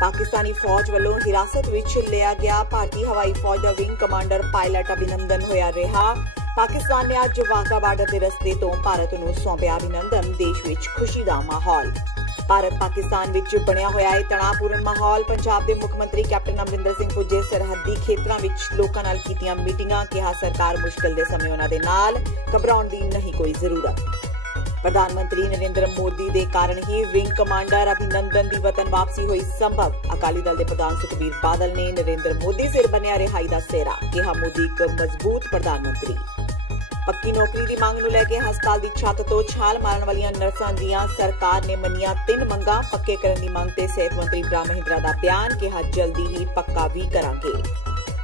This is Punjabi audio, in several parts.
पाकिस्तानी फौज वालों हिरासत विच लिया गया भारतीय हवाई फौज का विंग कमांडर पायलट अभिनंदन होया रिहा। पाकिस्तान ने अज वाघा बार्डर के रस्ते तो भारत नूं सौंपिया अभिनंदन। देश विच खुशी का माहौल। भारत पाकिस्तान विच बनया होया है तनावपूर्ण माहौल। पंजाब के मुख्यमंत्री कैप्टन अमरिंदर सिंह पुजे सरहदी खेतरां विच लोकां नाल कीतियां मीटिंगां। कहा सरकार मुश्किल के समय उन्हां दे नाल, घबराउण दी नहीं कोई जरूरत। प्रधानमंत्री नरेंद्र मोदी के कारण ही विंग कमांडर अभिनंदन की वतन वापसी हुई संभव। अकाली दल के प्रधान सुखबीर बादल ने नरेंद्र मोदी सिर बनया रिहाई का सेहरा। कहा मोदी एक मजबूत प्रधानमंत्री। पक्की नौकरी की मांग नूं लैके हस्पताल की छत तो छाल मारन वालियां नर्सां दियां सरकार ने मनिया 3 मंगां। पक्के करन दी मांग ते सेहत मंत्री ब्रह्म महिंद्रा दा बयान। कहा जल्दी ही पक्का भी करांगे।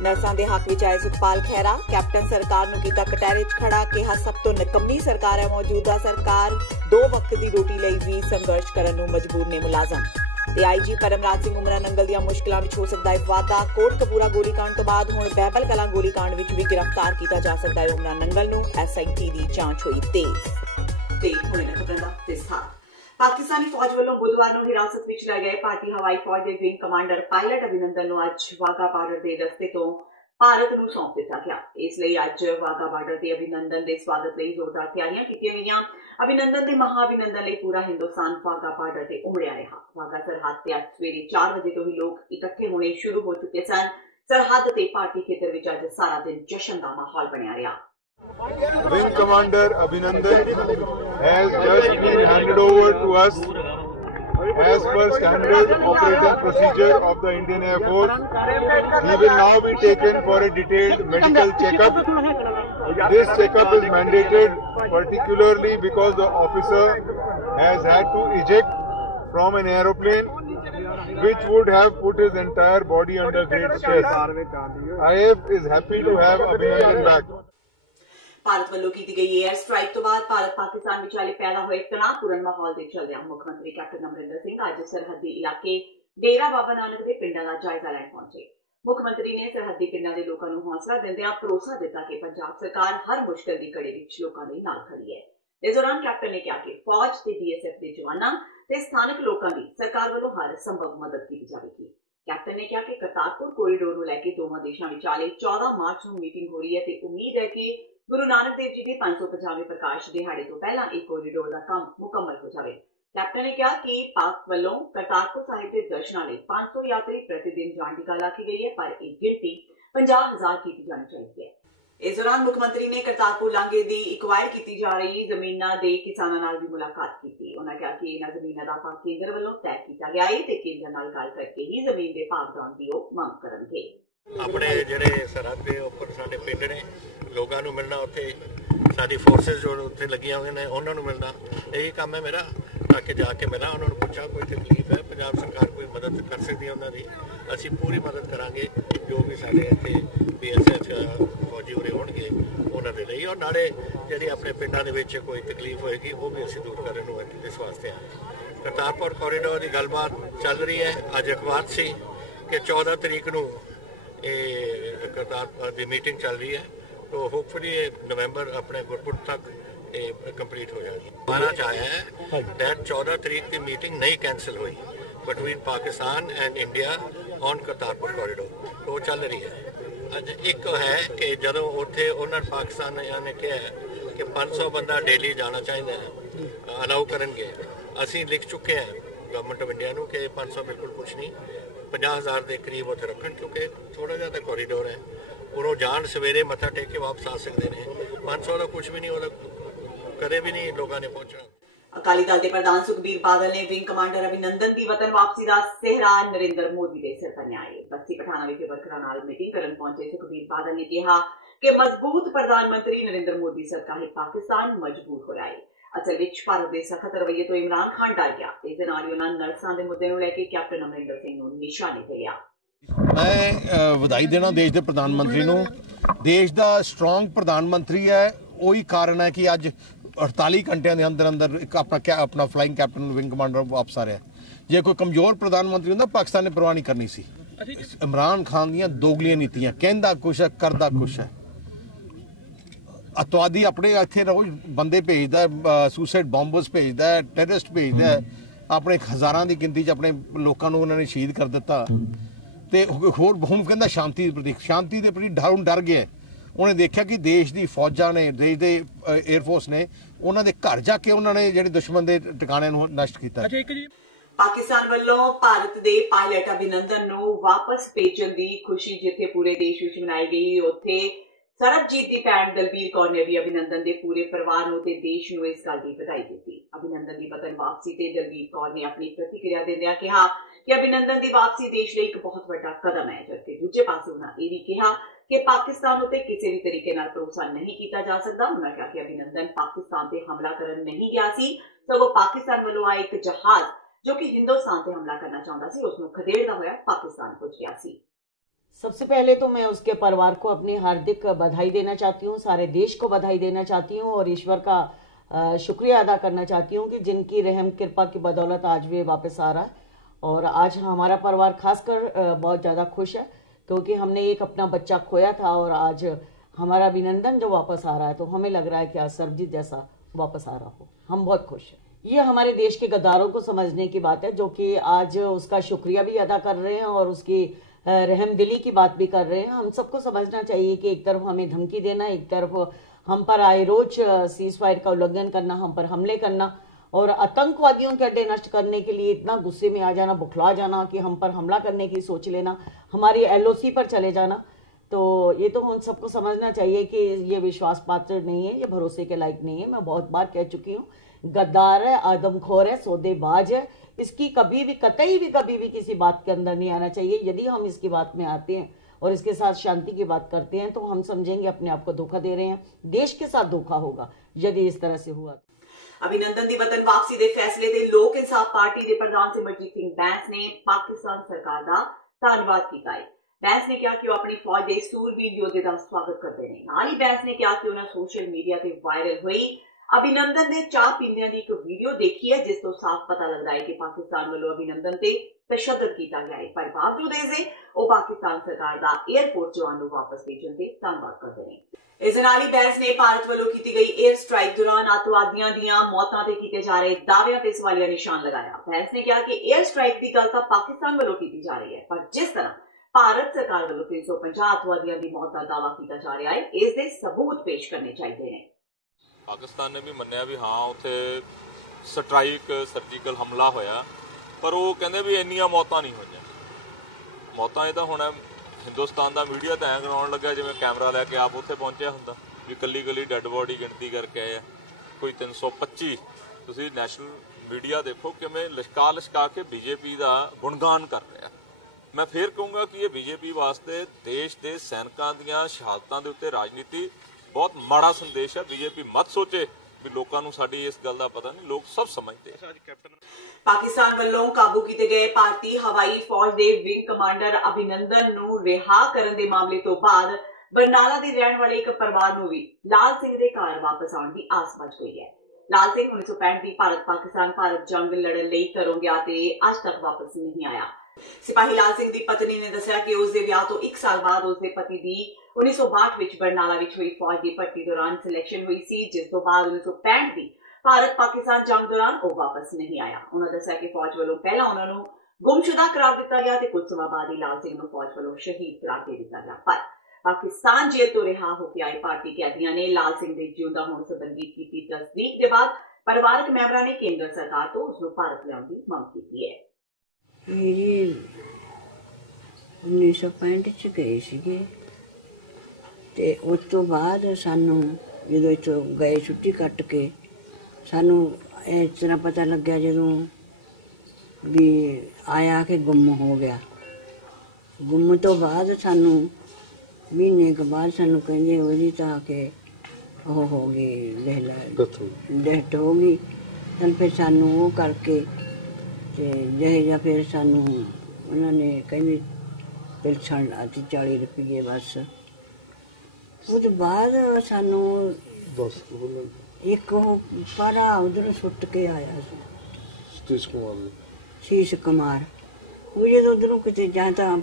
नर्सां दे हक विच आए सुखपाल खैरा। कैप्टन सरकार नूं कीता कटहरे च खड़ा। कहा सब तो निकम्मी सरकार है मौजूदा सरकार। 2 वक्त की रोटी लई भी संघर्ष करन नूं मजबूर ने मुलाजम। ते आईजी परमराज सिंह उमरा नंगल दियां मुश्किलां विच हो सकदा है वाधा। कोटकपूरा गोलीकांड तो बाद हुण बैबल कलां गोलीकांड विच भी गिरफ्तार किया जा सकदा है उमरा नंगल नूं। SIT दी जांच होई तेज। ते हुणे ना खबरां दा विस्तार। पाकिस्तानी फौज वालों बुधवार नूं हिरासत विच लै गए भारतीय हवाई फौज के विंग कमांडर पायलट अभिनंदन नूं अज वाघा बार्डर के रस्ते तो भारत नूं सौंप दिता गया। इसलिए अज वाघा बार्डर के अभिनंदन के स्वागत लई जोरदार तैयारियां कीतियां गईयां। अभिनंदन के महाअभिनंदन लई पूरा हिंदुस्तान वाघा बार्डर से उमड़िया रहा। वाघा सरहद से अज सवेरे 4 बजे तो ही लोग इकट्ठे होने शुरू हो चुके सन। सरहद से भारतीय खेतर विच अज सारा दिन जश्न का माहौल बनया रहा। Wing Commander Abhinandan has just been handed over to us as per standard operating procedure of the Indian Air Force. He will now be taken for a detailed medical checkup. This checkup is mandated particularly because the officer has had to eject from an aeroplane which would have put his entire body under great stress. IAF is happy to have Abhinandan back. Bharat वालों की गई एयर स्ट्राइक तो बाद भारत पाकिस्तान विचाले पैदा हुए तनावपूर्ण माहौल के चलदे मुख्यमंत्री कैप्टन अमरिंदर सिंह अज सरहदी इलाके डेरा बाबा नानक के पिंडां का जायजा लैण पहुंचे। मुख्यमंत्री ने सरहदी पिंडां के लोगों को हौसला दिंदिआं भरोसा दिता कि पंजाब सरकार हर मुश्किल की घड़ी विच लोकां दे नाल खड़ी है। इस दौरान कैप्टन ने कहा कि फौज ते BSF के जवानां ते स्थानक लोकां दी सरकार वालों हर संभव मदद की जाएगी। कैप्टन ने कहा कि करतारपुर कोरीडोर नूं लैके दोवां देशां विचाले 14 मार्च नूं मीटिंग हो रही है ते उम्मीद है कि गुरु नानक देव जी के 550वें प्रकाश दिहाड़े तो पहला एक कोरीडोर का काम मुकम्मल हो जाए। कैप्टन ने कहा कि पाक वालों करतारपुर साहिब के दर्शनां लई 500 यात्री प्रतिदिन जाण की गल आखी गई है, पर एक गिनती 50,000 की जानी चाहिए है। इस दौरान मुख्यमंत्री ने करतारपुर लांघे की एक्वायर की जा रही जमीनों के किसानों नाल भी मुलाकात की। उन्होंने कहा कि इन्हां जमीनों का भाव केंद्र वालों तय किया गया है ते केंद्र नाल गल करके ही जमीन के भाव दाण की मंग करनगे। अपने ਜਿਹੜੇ ਸਰਹੱਦ ਦੇ ਉੱਪਰ ਸਾਡੇ ਪਿੰਡ ਨੇ ਲੋਕਾਂ ਨੂੰ ਮਿਲਣਾ, ਉੱਥੇ ਸਾਡੀ ਫੋਰਸਸ ਜੋ ਉੱਥੇ ਲੱਗੀਆਂ ਹੋਈਆਂ ਨੇ ਉਹਨਾਂ ਨੂੰ ਮਿਲਣਾ, ਇਹੀ ਕੰਮ ਹੈ ਮੇਰਾ। ਤਾਂ ਕਿ ਜਾ ਕੇ ਮਿਲਾਂ, ਉਹਨਾਂ ਨੂੰ ਪੁੱਛਾਂ ਕੋਈ ਤਕਲੀਫ ਹੈ, ਪੰਜਾਬ ਸਰਕਾਰ ਕੋਈ ਮਦਦ ਕਰ ਸਕਦੀ ਹੈ ਉਹਨਾਂ ਦੀ, ਅਸੀਂ ਪੂਰੀ ਮਦਦ ਕਰਾਂਗੇ। ਜੋ ਵੀ ਸਾਡੇ ਇੱਥੇ BSF ਫੌਜੀ ਉਰੇ ਹੋਣਗੇ ਉਹਨਾਂ ਦੇ ਲਈ, ਔਰ ਨਾਲੇ ਜਿਹੜੀ ਆਪਣੇ ਪਿੰਡਾਂ ਦੇ ਵਿੱਚ ਕੋਈ ਤਕਲੀਫ ਹੋਏਗੀ ਉਹ ਵੀ ਅਸੀਂ ਦੂਰ ਕਰਨ ਨੂੰ ਇਸ ਵਾਸਤੇ ਆਏ। ਕਰਤਾਰਪੁਰ ਕੋਰੀਡੋਰ ਦੀ ਗੱਲਬਾਤ ਚੱਲ ਰਹੀ ਹੈ। ਅੱਜ ਅਖਬਾਰ ਸੀ ਕਿ 14 ਤਰੀਕ ਨੂੰ करतारपुर की मीटिंग चल रही है, तो होपफुली नवंबर अपने गुरपुर तक कंप्लीट हो जाएगी। हमारा चाहे है दैट 14 तरीक की मीटिंग नहीं कैंसिल हुई between Pakistan and India on Kartarpur corridor, तो वो चल रही है। एक है कि जो उत्थे उन्होंने पाकिस्तान ने कहा है कि 500 बंदा डेली जाना चाहिए, अलाउ करेंगे। असी लिख चुके हैं गवर्नमेंट ऑफ इंडिया को कि 500 बिल्कुल कुछ नहीं, 50,000 के करीब उत्थे रखन, क्योंकि थोड़ा जिहा कोरीडोर है। उन्हों जान सवेरे मत्था टेक के वापस आ सकते हैं। 500 का कुछ भी नहीं, वो कदे भी नहीं लोगों ने पहुंचना। अकाली दल के प्रधान सुखबीर बादल ने विंग कमांडर अभिनंदन की वतन वापसी का सेहरा नरेंद्र मोदी के सिर पर न्याय। बस्ती पठाना विखे वर्करां नाल मीटिंग करन पहुंचे सुखबीर बादल ने कहा कि मजबूत प्रधानमंत्री नरेंद्र मोदी सरकार पाकिस्तान मजबूर हो रहा है। असल विच भारत के सख्त रवैये तो इमरान खान डर गया। इस दे नाल उन्हां नर्सां दे मुद्दे नूं लैके कैप्टन अमरिंदर सिंह नूं निशाने ते लिया। मैं ਵਧਾਈ देना देश के प्रधानमंत्री नूं। देश का स्ट्रोंग प्रधानमंत्री है, वही कारण है कि अज 48 घंटे के अंदर अंदर अपना फ्लाइंग कैप्टन विंग कमांडर वापस आ रहा। जे कोई कमजोर प्रधानमंत्री होंदा पाकिस्तान ने परवाह नहीं करनी सी। इमरान खान दियां दोगलियां नीतियां, कहंदा कुछ है करदा कुछ है। अतवादी अपने इत्थे रोज बंदे भेजदा, सुसाइड बॉम्बर्स भेजदा, टेररिस्ट भेजदा, ਆਪਣੇ ਹਜ਼ਾਰਾਂ ਦੀ ਗਿਣਤੀ 'ਚ ਆਪਣੇ ਲੋਕਾਂ ਨੂੰ ਉਹਨਾਂ ਨੇ ਸ਼ਹੀਦ ਕਰ ਦਿੱਤਾ ਤੇ ਹੋਰ ਹੁਣ ਕਹਿੰਦਾ ਸ਼ਾਂਤੀ ਦੇ ਪ੍ਰਤੀ ਡਰ ਗਿਆ। ਉਹਨੇ ਦੇਖਿਆ ਕਿ ਦੇਸ਼ ਦੀ ਫੌਜਾਂ ਨੇ, ਦੇਸ਼ ਦੇ 에ਅਰਫੋਰਸ ਨੇ ਉਹਨਾਂ ਦੇ ਘਰ ਜਾ ਕੇ ਉਹਨਾਂ ਨੇ ਜਿਹੜੇ ਦੁਸ਼ਮਣ ਦੇ ਟਿਕਾਣਿਆਂ ਨੂੰ ਨਸ਼ਟ ਕੀਤਾ। ਪਾਕਿਸਤਾਨ ਵੱਲੋਂ ਭਾਰਤ ਦੇ ਪਾਇਲਟ ਅਭਿਨੰਦਨ ਨੂੰ ਵਾਪਸ ਭੇਜਣ ਦੀ ਖੁਸ਼ੀ ਜਿੱਥੇ ਪੂਰੇ ਦੇਸ਼ ਵਿੱਚ ਮਨਾਈ ਗਈ, ਉੱਥੇ ਸਰਬਜੀਤ ਦੀ ਭੈਣ ਦਲਬੀਰ ਕੌਰ ਨੇ ਵੀ ਅਭਿਨੰਦਨ ਦੇ ਪੂਰੇ ਪਰਿਵਾਰ ਨੂੰ ਤੇ ਦੇਸ਼ ਨੂੰ ਇਸ ਗੱਲ ਦੀ ਵਧਾਈ ਦਿੱਤੀ। ਅਭਿਨੰਦਨ ਦੀ ਵਤਨ ਵਾਪਸੀ ਤੇ ਦਲਬੀਰ ਕੌਰ ਨੇ ਆਪਣੀ ਪ੍ਰਤੀਕਿਰਿਆ ਦਿੰਦਿਆਂ ਕਿਹਾ ਕਿ ਅਭਿਨੰਦਨ ਦੀ ਵਾਪਸੀ ਦੇਸ਼ ਲਈ ਇੱਕ ਬਹੁਤ ਵੱਡਾ ਕਦਮ ਹੈ, ਜਦਕਿ ਦੂਜੇ ਪਾਸੇ ਉਹਨਾਂ ਇਹ ਵੀ ਕਿਹਾ ਕਿ ਪਾਕਿਸਤਾਨ ਉੱਤੇ ਕਿਸੇ ਵੀ ਤਰੀਕੇ ਨਾਲ ਭਰੋਸਾ ਨਹੀਂ ਕੀਤਾ ਜਾ ਸਕਦਾ। ਉਹਨਾਂ ਕਿਹਾ ਕਿ ਅਭਿਨੰਦਨ ਪਾਕਿਸਤਾਨ ਤੇ ਹਮਲਾ ਕਰਨ ਨਹੀਂ ਗਿਆ ਸੀ, ਸਗੋਂ ਪਾਕਿਸਤਾਨ ਵੱਲੋਂ ਆਏ ਇੱਕ ਜਹਾਜ਼ जो कि हिंदुस्तान से हमला करना चाहता सी उसमें खदेड़ना हुआ पाकिस्तान पहुंच गया सी। सबसे पहले तो मैं उसके परिवार को अपनी हार्दिक बधाई देना चाहती हूँ, सारे देश को बधाई देना चाहती हूँ और ईश्वर का शुक्रिया अदा करना चाहती हूँ कि जिनकी रहम कृपा की बदौलत आज वे वापस आ रहा है। और आज हमारा परिवार खासकर बहुत ज़्यादा खुश है क्योंकि हमने एक अपना बच्चा खोया था और आज हमारा अभिनंदन जो वापस आ रहा है तो हमें लग रहा है कि आज सरबजीत जैसा वापस आ रहा हो। हम बहुत खुश हैं। ये हमारे देश के गद्दारों को समझने की बात है जो कि आज उसका शुक्रिया भी अदा कर रहे हैं और उसकी रहमदिली की बात भी कर रहे हैं। हम सबको समझना चाहिए कि एक तरफ हमें धमकी देना, एक तरफ हम पर आए रोज सीज फायर का उल्लंघन करना, हम पर हमले करना और आतंकवादियों के अड्डे नष्ट करने के लिए इतना गुस्से में आ जाना, बुखला जाना कि हम पर हमला करने की सोच लेना, हमारी LOC पर चले जाना, तो ये तो हम सबको समझना चाहिए कि ये विश्वास पात्र नहीं है, ये भरोसे के लायक नहीं है। मैं बहुत बार कह चुकी हूँ, गद्दार है, आदमखोर है, सौदेबाज है, इसकी कभी भी कभी भी किसी बात के अंदर नहीं आना चाहिए। यदि हम इसकी बात में आते हैं और इसके साथ शांति की बात करते हैं तो हम समझेंगे अपने आप को धोखा दे रहे हैं, देश के साथ धोखा होगा यदि इस तरह से हुआ। अभिनंदन दी वतन वापसी दे फैसले दे लोक इंसाफ पार्टी दे प्रधान सिमरजीत सिंह बैंस ने पाकिस्तान सरकार दा धन्नवाद कीता है। बैंस ने कहा कि वो अपनी फौज दे सूरबीर योद्धे दा स्वागत करते हैं। नाल ही बैंस ने कहा कि उन्हें सोशल मीडिया ते वायरल हुई अभिनंदन ने चाह पीने की एक वीडियो देखी है जिस तो साफ पता लगता है कि पाकिस्तान वालों अभिनंदन से तशद्दुद किया गया है, पर बावजूद इसके वो पाकिस्तान सरकार का एयरपोर्ट जवान को वापस भेजने से धन्यवाद करते हैं। इस नाल ही बैंस ने भारत वालों की गई एयर स्ट्राइक दौरान आतंकवादियों दी मौतों से किए जा रहे दावियों पर सवालिया निशान लगाया। बैंस ने कहा कि एयर स्ट्राइक की गल तो पाकिस्तान वालों की जा रही है, पर जिस तरह भारत सरकार वालों 350 आतंकवादियों की मौत का दावा किया जा रहा है, इसके सबूत पेश करने चाहिए हैं। पाकिस्तान ने भी मन्निया भी हाँ उत्थे स्ट्राइक सर्जिकल हमला होया, पर वो कहते भी इन्नियां मौतां नहीं होईयां। मौतां ये तो हुण हिंदुस्तान का मीडिया तो ऐ गिनाउण लग्या जिवें कैमरा लैके आप उत्थे पहुंचिया हुंदा भी कल्ली कल्ली डैड बॉडी गिणती करके आए कोई 325। तुसीं नैशनल मीडिया देखो किवें लिशका के बीजेपी का गुणगान कर रहा। मैं फिर कहूँगा कि ये बीजेपी वास्ते देश के सैनिकों दीयां शहादतां दे उत्ते राजनीति बहुत माड़ा संदेश है। बीजेपी मत सोचे भी लोगों को साडी इस गल का पता नहीं, लोग सब समझते हैं। पाकिस्तान वालों काबू किए गए भारतीय हवाई फौज के विंग कमांडर अभिनंदन नूं रिहा करन दे मामले तो बाद बरनाला दे रहण वाले एक परिवार नूं भी लाल सिंह दे घर वापस आउण दी आस बच गई है। लाल सिंह 1965 की भारत जंग लड़न लई घरों गया ते अज तक वापस नहीं आया। सिपाही लाल सिंह की पत्नी ने दस्सिया कि उसके विआह तो 1 साल बाद उसके पति की 1962 विच बरनाला विच हुई फौज की भर्ती दौरान सिलेक्शन हुई सी, जिस तो बाद 1965 की भारत पाकिस्तान जंग दौरान वो वापस नहीं आया। उन्होंने दस्सिया कि फौज वालों पहला उन्होंने गुमशुदा करार दिता गया ते कुछ समय बाद ही लाल सिंह नूं फौज वालों शहीद करार दे दिता गया। पर पाकिस्तान जेल तो रिहा होकर आए भारतीय कैदियों ने लाल सिंह के जिउंदा होने संबंधी की तस्दीक के बाद परिवारक मैंबरां ने केंद्र सरकार तो उसनूं भारत लिआउण दी मंग की है। 1965 ਚ ਗਏ ਸੀਗੇ ਤੇ ਉਸ ਤੋਂ ਬਾਅਦ ਸਾਨੂੰ ਜਦੋਂ ਇੱਥੋਂ ਗਏ ਛੁੱਟੀ ਕੱਟ ਕੇ ਸਾਨੂੰ ਇਸ ਤਰ੍ਹਾਂ ਪਤਾ ਲੱਗਿਆ ਜਦੋਂ ਵੀ ਆਇਆ ਕਿ ਗੁੰਮ ਹੋ ਗਿਆ। ਗੁੰਮ ਤੋਂ ਬਾਅਦ ਸਾਨੂੰ ਮਹੀਨੇ ਕੁ ਬਾਅਦ ਸਾਨੂੰ ਕਹਿੰਦੇ ਉਹਦੀ ਤਾਂ ਕਿ ਉਹ ਹੋ ਗਈ ਡੈਥ ਹੋ ਗਈ। ਤਾਂ ਫਿਰ ਸਾਨੂੰ ਉਹ ਕਰਕੇ ਤੇ ਜਿਹੇ ਜਾਂ ਫਿਰ ਸਾਨੂੰ ਉਹਨਾਂ ਨੇ ਕਹਿੰਦੇ ਪੈਨਸ਼ਨ ਆਤੀ 40 ਰੁਪਏ ਬਸ। ਉਹਦੇ ਬਾਅਦ ਸਾਨੂੰ ਇੱਕ ਉਹ ਪਰਾ ਉਧਰੋਂ ਸੁੱਟ ਕੇ ਆਇਆ ਸੀ ਸ਼ੀਸ਼ ਕੁਮਾਰ। ਉਹ ਜਦੋਂ ਉਧਰੋਂ ਕਿਤੇ ਜਾਂ ਤਾਂ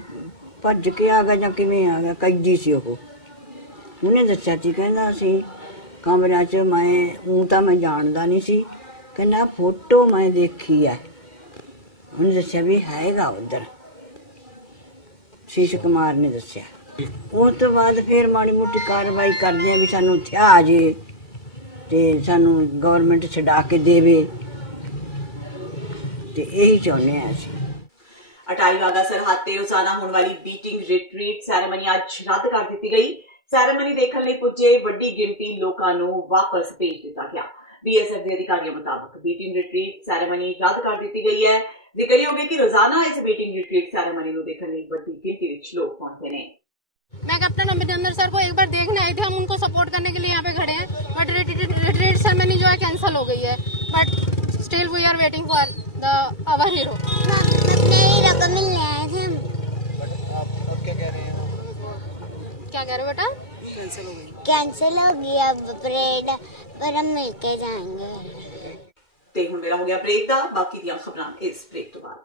ਭੱਜ ਕੇ ਆ ਗਿਆ ਜਾਂ ਕਿਵੇਂ ਆ ਗਿਆ, ਕੈਦੀ ਸੀ ਉਹ। ਉਹਨੇ ਦੱਸਿਆ ਸੀ ਕਹਿੰਦਾ ਅਸੀਂ ਕਮਰਿਆਂ 'ਚ ਮੈਂ ਤਾਂ ਮੈਂ ਜਾਣਦਾ ਨਹੀਂ ਸੀ, ਕਹਿੰਦਾ ਫੋਟੋ ਮੈਂ ਦੇਖੀ ਹੈ ਉਹਨੇ ਦੱਸਿਆ ਵੀ ਹੈਗਾ ਉੱਧਰ, ਸ਼ੀਸ਼ ਕੁਮਾਰ ਨੇ ਦੱਸਿਆ। ਉਸ ਤੋਂ ਬਾਅਦ ਫਿਰ ਮਾੜੀ ਮੋਟੀ ਕਾਰਵਾਈ ਕਰਦੇ ਆ ਵੀ ਸਾਨੂੰ ਇੱਥੇ ਆ ਜੇ ਤੇ ਸਾਨੂੰ ਗਵਰਨਮੈਂਟ ਛਡਾ ਕੇ ਦੇਵੇ, ਤੇ ਇਹੀ ਚਾਹੁੰਦੇ ਆ ਅਸੀਂ। अटारी वाघा सरहद ते रोजाना होने वाली बीटिंग रिट्रीट सैरेमनी अज रद्द कर दी गई। सैरेमनी देखने लई पुजे वड्डी गिणती लोकां नूं वापस भेज दिता गया। बीएसएफ के अधिकारियों मुताबिक बीटिंग रिट्रीट सैरेमनी रद्द कर दी गई है। जिक्र होगी कि रोजाना इस बीटिंग रिट्रीट सैरेमनी नूं देखने लई वड्डी गिणती विच लोग पहुंचते हैं। मैं कैप्टन अभिनंदन सर को एक बार देखने आई थी, हम उनको सपोर्ट करने के लिए यहाँ पे खड़े हैं, बट रिट्रीट सेरेमनी जो है कैंसिल हो गई है, but still we are waiting for the our hero. नहीं रकम मिलने आए थे हम। अब क्या कह रहे हैं? क्या कह रहे हो बेटा? कैंसिल हो गया परेड, पर हम मिलके जाएंगे। ते हुण वेला हो गया ब्रेक दा, बाकी दियां खबरां इस ब्रेक तो बाद।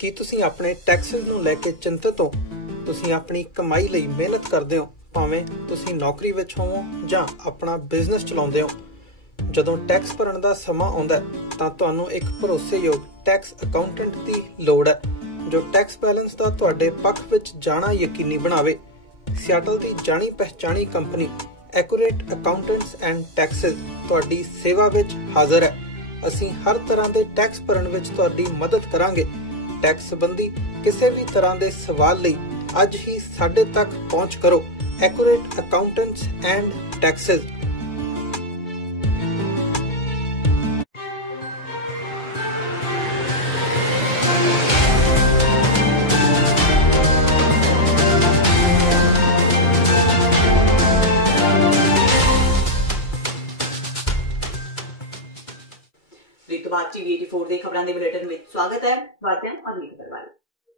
ਕੀ ਤੁਸੀਂ ਆਪਣੇ ਟੈਕਸਿਸ ਨੂੰ ਲੈ ਕੇ ਚਿੰਤਤ ਹੋ? ਤੁਸੀਂ ਆਪਣੀ ਕਮਾਈ ਲਈ ਮਿਹਨਤ ਕਰਦੇ ਹੋ, ਭਾਵੇਂ ਤੁਸੀਂ ਨੌਕਰੀ ਵਿੱਚ ਹੋਵੋ ਜਾਂ ਆਪਣਾ ਬਿਜ਼ਨਸ ਚਲਾਉਂਦੇ ਹੋ। ਜਦੋਂ ਟੈਕਸ ਭਰਨ ਦਾ ਸਮਾਂ ਆਉਂਦਾ ਤਾਂ ਤੁਹਾਨੂੰ ਇੱਕ ਭਰੋਸੇਯੋਗ ਟੈਕਸ ਅਕਾਊਂਟੈਂਟ ਦੀ ਲੋੜ ਹੈ, ਜੋ ਟੈਕਸ ਬੈਲੈਂਸ ਦਾ ਤੁਹਾਡੇ ਪੱਖ ਵਿੱਚ ਜਾਣਾ ਯਕੀਨੀ ਬਣਾਵੇ। ਸਿਆਟਲ ਦੀ ਜਾਣੀ ਪਹਿਚਾਣੀ company accurate accountants and taxes ਤੁਹਾਡੀ ਸੇਵਾ ਵਿੱਚ ਹਾਜ਼ਰ ਹੈ। ਅਸੀਂ ਹਰ ਤਰ੍ਹਾਂ ਦੇ ਟੈਕਸ ਭਰਨ ਵਿੱਚ ਤੁਹਾਡੀ ਮਦਦ ਕਰਾਂਗੇ। ਟੈਕਸ ਸੰਬੰਧੀ ਕਿਸੇ ਵੀ ਤਰ੍ਹਾਂ ਦੇ ਸਵਾਲ ਲਈ ਅੱਜ ਹੀ ਸਾਡੇ ਤੱਕ ਪਹੁੰਚ ਕਰੋ। Accurate accountants and Texas. TV 84 ਦੇ ਖਬਰਾਂ ਦੇ ਬੁਲੇਟਿਨ ਵਿੱਚ ਸਵਾਗਤ ਹੈ। ਵਾਰਤਿਆਂ ਅਗਲੀ ਖਬਰ ਵੱਲ।